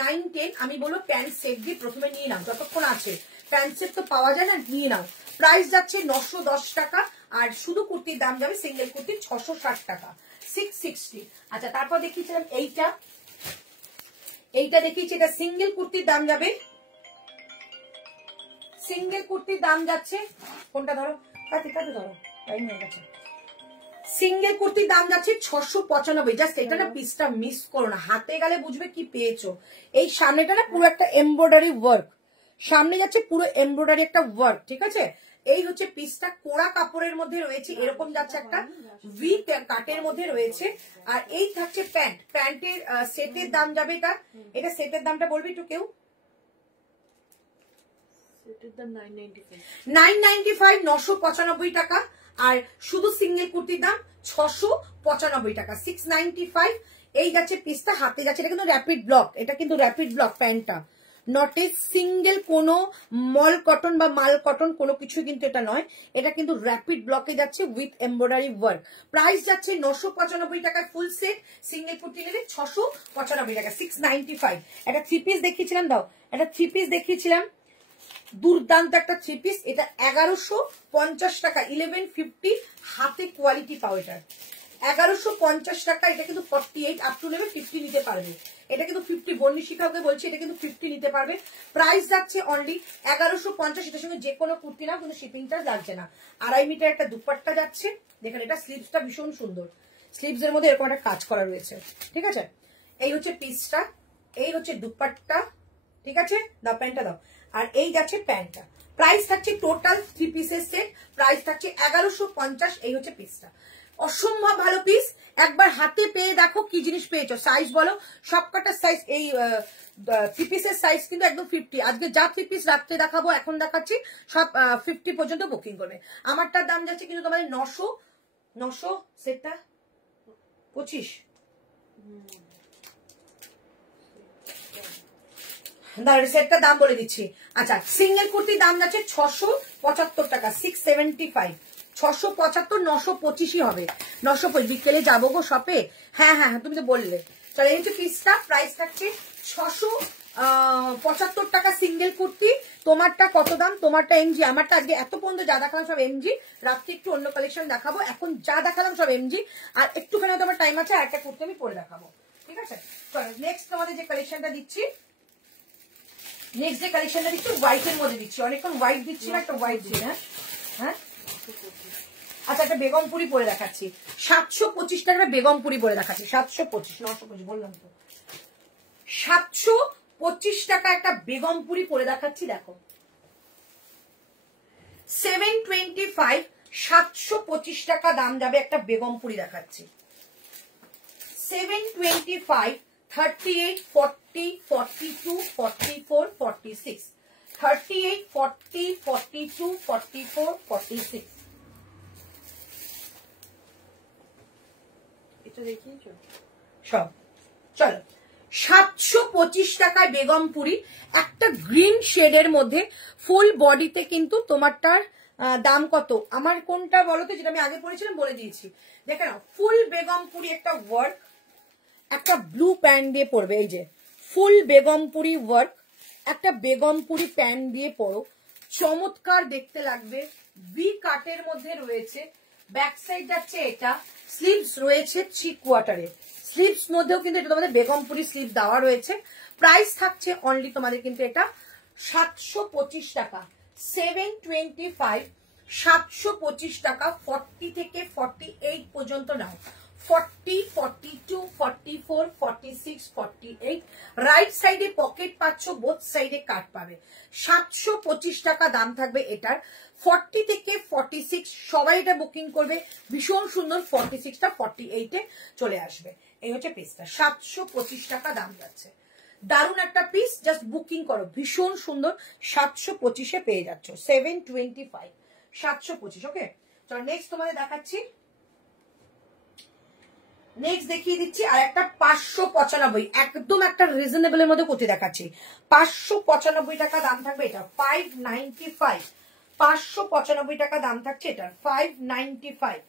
910। আমি বলবো প্যান্ট সেট দিয়ে প্রথমে নিয়ে নাও, যতক্ষণ আছে। প্যান্ট সেট তো পাওয়া যায় না, নিয়ে নাও। প্রাইস যাচ্ছে 910 টাকা। আর শুধু কুর্তির দাম যাবে সিঙ্গেল কুর্তির 660 টাকা, 660। আচ্ছা তারপর দেখিয়েছিলাম এইটা, এইটা দেখিয়েছি, এটা সিঙ্গেল কুর্তির দাম যাবে, সিঙ্গেল কুর্তির দাম যাচ্ছে, কোনটা ধরো কাটি কাটি ধরো, টাইম হয়ে গেছে। সিঙ্গেল কুর্তির দাম যাচ্ছে 695। জাস্ট এটা না পিসটা মিস করো না, হাতে গেলে বুঝবে কি পেয়েছো। এই সামনেটা না পুরো একটা এমব্রয়ডারি ওয়ার্ক, সামনে যাচ্ছে পুরো এমব্রয়ডারি একটা ওয়ার্ক। ঠিক আছে, এই হচ্ছে পিসটা, কোড়া কাপড়ের মধ্যে রয়েছে, এরকম যাচ্ছে একটা ভি কাটের মধ্যে রয়েছে। আর এই থাকছে প্যান্ট, প্যান্টের সেটের দাম যাবে, এটা এটা সেটের দামটা বলবি একটু কেউ? 995, 995 টাকা। আর শুধু সিঙ্গেল কুর্তির দাম 695 টাকা, 695। এই যাচ্ছে পিসটা, হাতে যাচ্ছে। এটা কিন্তু র্যাপিড ব্লক, এটা কিন্তু র্যাপিড ব্লক প্যান্টটা, নট এ সিঙ্গেল কোনো মল কটন বা মাল কটন কোনো কিছু কিন্তু এটা নয়। এটা কিন্তু র্যাপিড ব্লকে যাচ্ছে উইথ এমব্রয়ডারি ওয়ার্ক। প্রাইস যাচ্ছে 995 টাকায় ফুল সেট, সিঙ্গেল কুর্তি নিলে 695 টাকা, 695। একটা থ্রি পিস দেখিয়েছিলাম, দাও একটা থ্রি পিস দেখিয়েছিলাম, দুর্দান্ত একটা থ্রি পিস। এটা 1150 টাকা, 1150। হাতে কোয়ালিটি পাও এটার, 1150 টাকা। এটা কিন্তু 48 আপ টু নেবে 50 নিতে পারবে। এটা কিন্তু 50, বন্নি শিখাকে বলছি, এটা কিন্তু 50 নিতে পারবে। প্রাইস যাচ্ছে অনলি 1150। এটার সঙ্গে যে কোনো কুর্তি নাও কিন্তু শিপিং চার্জ লাগছে না। 2.5 মিটার একটা দুপাট্টা যাচ্ছে, দেখেন এটা স্লিভসটা ভীষণ সুন্দর, স্লিভস এর মধ্যে এরকম একটা কাজ করা রয়েছে। ঠিক আছে, এই হচ্ছে পিসটা, এই হচ্ছে দুপাট্টা। ঠিক আছে, দাও প্যান্টটা দাও। আর এই যাচ্ছে প্যান্টটা। প্রাইস থাকছে টোটাল থ্রি পিসের সেট, প্রাইস থাকছে 1150। এই হচ্ছে পিসটা, অসম্ভব ভালো পিস। একবার হাতে পেয়ে দেখো কি জিনিস পেয়েছো। সাইজ বলো, সবকটা সাইজ, এই থ্রি পিসের সাইজ কিন্তু একদম 50। আজকে যা থ্রি পিস রাত্রে দেখাবো, এখন দেখাচ্ছি সব 50 পর্যন্ত বুকিং করবে। আমারটার দাম যাচ্ছে কিন্তু তোমাদের 900 সেটটা 25। সেটটার দাম বলে দিচ্ছি। আচ্ছা সিঙ্গেল কুর্তির দাম যাচ্ছে 675 টাকা, 675, 675, 925 হবে, 925। বিকেলে যাবো গো শপে। হ্যাঁ হ্যাঁ তুমি তো বললে। চলো এই হচ্ছে পিসটা, প্রাইস থাকছে 675 টাকা সিঙ্গেল কুর্তি। তোমারটা কত দাম? তোমারটা এমজি, আমারটা আজকে এত পর্যন্ত যা দেখালাম সব এমজি। রাত্রে একটু অন্য কালেকশন দেখাবো, এখন যা দেখালাম সব এমজি। আর একটুখানি তোমার টাইম আছে, আর একটা কুর্তি আমি পরে দেখাবো। ঠিক আছে, চলো নেক্সট তোমাদের যে কালেকশনটা দিচ্ছি, নেক্সট যে কালেকশনটা দিচ্ছি হোয়াইটের মধ্যে দিচ্ছি। অনেকক্ষণ হোয়াইট দিচ্ছি না, একটা হোয়াইট দিই। হ্যাঁ হ্যাঁ, আচ্ছা একটা বেগমপুরি পরে দেখাচ্ছি, 725 টাকা বেগমপুরি পরে দেখাচ্ছি। 725, 925 বললাম তো, 725 টাকা একটা বেগমপুরি পরে দেখাচ্ছি। দেখো 725, 725 টাকা দাম যাবে। একটা বেগমপুরি দেখাচ্ছি, 725, 38, 40, 42, 44, 46, 38, 40, 42, 44, 46। এটা দেখিয়েছো সব। চলো, 725 টাকায় বেগমপুরি, একটা গ্রিন শেডের মধ্যে ফুল বডিতে। কিন্তু তোমারটার দাম কত? আমার কোনটা বলো তো, যেটা আমি আগে পড়েছিলাম বলে দিয়েছি। দেখে নাও, ফুল বেগমপুরি একটা ওয়ার্ক, একটা ব্লু প্যান্ট দিয়ে পরবে। এই যে ফুল বেগমপুরি ওয়ার্ক, একটা বেগমপুরি প্যান্ট দিয়ে পরো, চমৎকার দেখতে লাগবে। ভি কাটের মধ্যে রয়েছে, ব্যাক সাইড যাচ্ছে এটা, স্লিভস রয়েছে 3 কোয়ার্টারে, স্লিভস মধ্যেও কিন্তু এটা তোমাদের বেগমপুরি স্লিভ দেওয়া রয়েছে। প্রাইস থাকছে অনলি তোমাদের কিন্তু এটা 725 টাকা, 725, 725 টাকা। 40 থেকে 48 পর্যন্ত নাও, 40, 42, 44, 46, 48। রাইট সাইডে পকেট পাচ্ছ, বোথ সাইডে কাট পাবে। 725 টাকা দাম থাকবে এটার। 40 থেকে 46 সবাই এটা বুকিং করবে, ভীষণ সুন্দর। 46টা 48-এ চলে আসবে। এই হচ্ছে পিসটা, 725 টাকা দাম যাচ্ছে। দারুণ একটা পিস, জাস্ট বুকিং করো, ভীষণ সুন্দর। 725-এ পেয়ে যাচ্ছ, 725, 725। ওকে, চলো নেক্সট তোমাদের দেখাচ্ছি। নেক্সট দেখিয়ে দিচ্ছি আর একটা 595, একদম একটা রিজনেবল এর মধ্যে কুর্তি দেখাচ্ছি। 595 টাকা দাম থাকবে এটা, 595, 595 টাকা দাম থাকছে এটা, 595,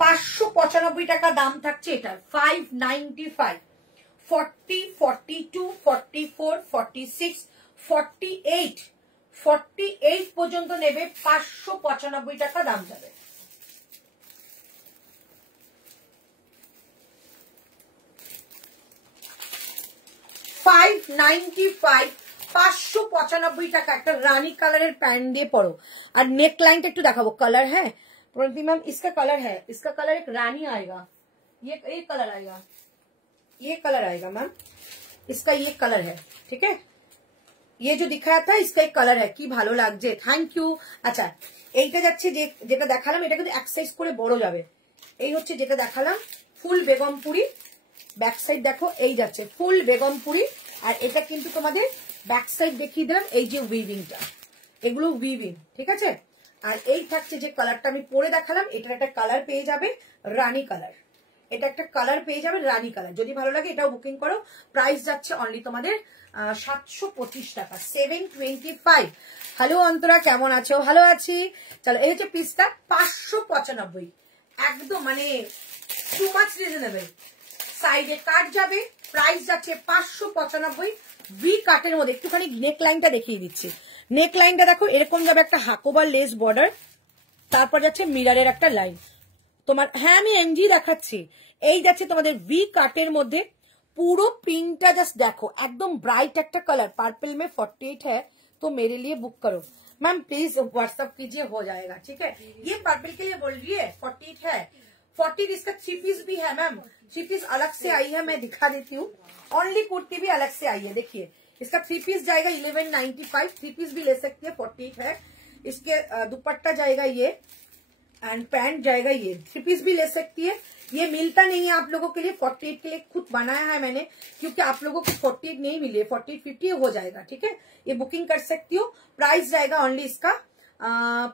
595 টাকা দাম থাকছে এটা, 595। 40, 42, 44, 46, 48, 48 পর্যন্ত নেবে, 595 টাকা দাম যাবে। $595, 595 টাকা। একটা রানী কালারের প্যান্ট দিয়ে পরো, আর नेक लाइन একটু দেখাবো। कलर है प्रणति मैम, इसका कलर है, इसका कलर एक रानी आएगा, ये कलर आएगा, ये कलर आएगा मैम, इसका ये कलर है। ठीक है, ये जो दिखाया था इसका एक कलर है। কি ভালো লাগছে, থ্যাংক ইউ। আচ্ছা, এইটা যাচ্ছে যেটা দেখালাম, এটা কিন্তু এক সাইজ করে বড় যাবে। এই হচ্ছে যেটা দেখালাম, ফুল বেগমপুরি। ব্যাক সাইড দেখো, এই যাচ্ছে ফুল বেগমপুরি। আর এটা কিন্তু তোমাদের ব্যাক সাইড দেখিয়ে দিলাম, এই যে উইভিংটা, এগুলো উইভিং। ঠিক আছে, আর এই থাকছে যে কালারটা আমি পরে দেখালাম, এটার একটা কালার পেয়ে যাবে রানী কালার, এটা একটা কালার পেয়ে যাবে রানী কালার। যদি ভালো লাগে এটাও বুকিং করো। প্রাইস যাচ্ছে অনলি তোমাদের 725 টাকা, 725। হ্যালো অন্তরা, কেমন আছো? ভালো আছি। চলো, এই হচ্ছে পিসটা 595, একদম মানে টু মাচ রিজনেবল। সাইডে কাট যাবে, প্রাইস যাচ্ছে 595। ভি কাটের মধ্যে একটুখানি নেক লাইনটা দেখিয়ে দিচ্ছি। নেক লাইনটা দেখো, এরকম যাবে একটা হাকোবার লেস বর্ডার, তারপর যাচ্ছে মিরারের একটা লাইন তোমার। হ্যাঁ, আমি এমজি দেখাচ্ছি। এই যাচ্ছে তোমাদের ভি কাটের মধ্যে, पूरा प्रिंटটা জাস্ট দেখো, एकदम ब्राइट একটা कलर। पर्पल में 48 है, तो मेरे लिए बुक करो मैम, प्लीज व्हाट्सएप कीजिए, हो जाएगा। ठीक है, ये पर्पल के लिए बोल रही है, 48 है। 40 इसका 3 पीस भी है मैम, 3 पीस अलग से आई है, मैं दिखा देती हूँ। ओनली कुर्ती भी अलग से आई है, देखिए इसका 3 पीस जाएगा 1195, 3 पीस भी ले सकती है, 48 है। इसके दुपट्टा जाएगा ये, एंड पैंट जाएगा ये, 3 पीस भी ले सकती है। ये मिलता नहीं है आप लोगों के लिए, 48 के लिए खुद बनाया है मैंने, क्योंकि आप लोगों को 48 नहीं मिले, 48, 50 हो जाएगा। ठीक है, ये बुकिंग कर सकती हो। प्राइस जाएगा ऑनली इसका,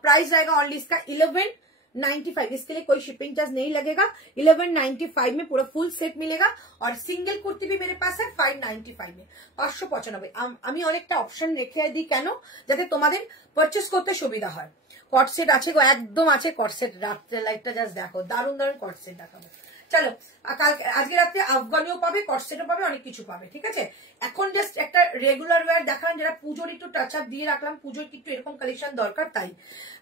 प्राइस जाएगा ऑनली इसका 1195। इसके लिए कोई शिपिंग चार्ज नहीं लगेगा। 1195 में पूरा फुल सेट मिलेगा। और सिंगल कुर्ती भी मेरे पास है 595 में, 595। আমি অনেকটা অপশন রেখে দিই, কেন? যাতে তোমাদের পারচেজ করতে সুবিধা হয়। কট সেট আছে গো, একদম আছে কট সেট। রাত্রে লাইটটা জাস্ট দেখো, দারুণ দারুণ কট সেট দেখাবো। চলো, আজকে রাত্রে আফগানিও পাবে, কট সেটও পাবে, অনেক কিছু পাবে। ঠিক আছে, এখন জাস্ট একটা রেগুলার ওয়্যার দেখালাম, যারা পুজোর একটু টাচ আপ দিয়ে রাখলাম, পুজোর একটু এরকম কালেকশন দরকার তাই।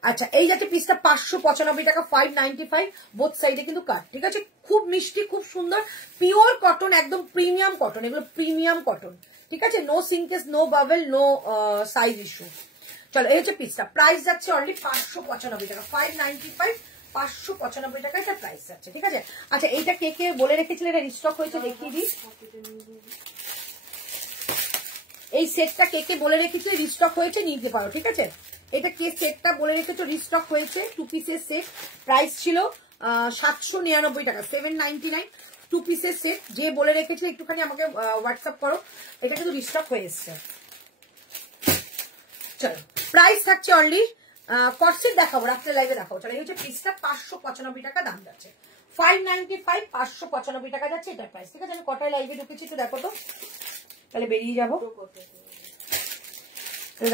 আচ্ছা, এই যাচ্ছে পিসটা 595 টাকা, 595, বোথ সাইডে কিন্তু কাট। ঠিক আছে, খুব মিষ্টি, খুব সুন্দর, পিওর কটন, একদম প্রিমিয়াম কটন, এগুলো প্রিমিয়াম কটন। ঠিক আছে, নো সিঙ্কেস, no bubble, no size issue. চলো, এই হচ্ছে পিসটা, প্রাইস যাচ্ছে অনলি 595 টাকা, 595, 595 টাকা এটা প্রাইস যাচ্ছে। ঠিক আছে, আচ্ছা এইটা কে কে বলে রেখেছিল এটা রিস্টক হয়েছে দেখিয়ে দিই। এই সেটটা কে কে বলে রেখেছে রিস্টক হয়েছে নিতে পারো, ঠিক আছে? এটা কে সেটটা বলে রেখেছো রিস্টক হয়েছে, 2 পিসের সেট, প্রাইস ছিল 799 টাকা, 799, 2 পিসের সেট। যে বলে রেখেছে একটুখানি আমাকে হোয়াটসঅ্যাপ করো, এটা কিন্তু রিস্টক হয়ে এসছে। চলো প্রাইস থাকছে অনলি কস্টের দেখাবো, রাত্রে লাইভে দেখাবো। চলো এই হচ্ছে পিসটা 595 টাকা দাম যাচ্ছে, 595, 595 টাকা যাচ্ছে এটার প্রাইস, ঠিক আছে? আমি কটায় লাইভে ঢুকেছি একটু দেখো তো, তাহলে বেরিয়ে যাবো।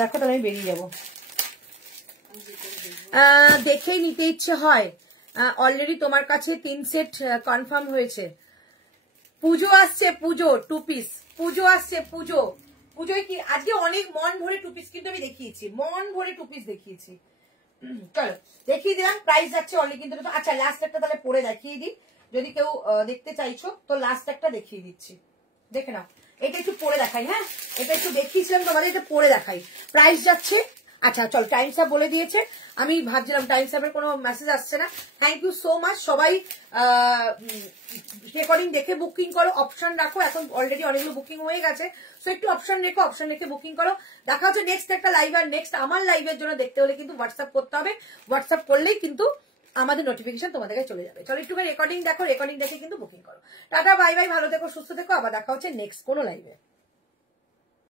দেখো তাহলে আমি বেরিয়ে যাবো। দেখেই নিতে ইচ্ছে হয়। অলরেডি তোমার কাছে 3 সেট কনফার্ম হয়েছে। পুজো আসছে, পুজো 2 পিস, পুজো আসছে, পুজোয় কি আজকে অনেক মন ভরে 2 পিস কিন্তু আমি দেখিয়েছি, মন ভরে 2 পিস দেখিয়েছি। চলো দেখিয়ে দিলাম, প্রাইস যাচ্ছে অনলি কিন্তু। আচ্ছা লাস্ট একটা তাহলে পরে দেখিয়ে দিই, যদি কেউ দেখতে চাইছো তো লাস্ট একটা দেখিয়ে দিচ্ছি, দেখে নাও। এটা একটু পরে দেখাই, হ্যাঁ এটা একটু দেখিয়েছিলাম তোমাদের, এটা পরে দেখাই। প্রাইস যাচ্ছে, আচ্ছা চল টাইমস আপ বলে দিয়েছে, আমি ভাবছিলাম টাইমস আপের কোনো মেসেজ আসছে না। থ্যাংক ইউ সো মাচ, সবাই রেকর্ডিং দেখে বুকিং করো, অপশন রাখো, এখন অলরেডি অনেকগুলো বুকিং হয়ে গেছে, সো একটু অপশন রেখো, অপশন রেখে বুকিং করো। দেখা হচ্ছে নেক্সট একটা লাইভ, আর নেক্সট আমার লাইভের জন্য দেখতে হলে কিন্তু হোয়াটসঅ্যাপ করতে হবে, হোয়াটসঅ্যাপ করলেই কিন্তু আমাদের নোটিফিকেশন তোমাদের কাছে চলে যাবে। চলো একটু রেকর্ডিং দেখো, রেকর্ডিং দেখে কিন্তু বুকিং করো। টাটা বাই বাই, ভালো থেকো, সুস্থ থেকো, আবার দেখা হচ্ছে নেক্সট কোনো লাইভে।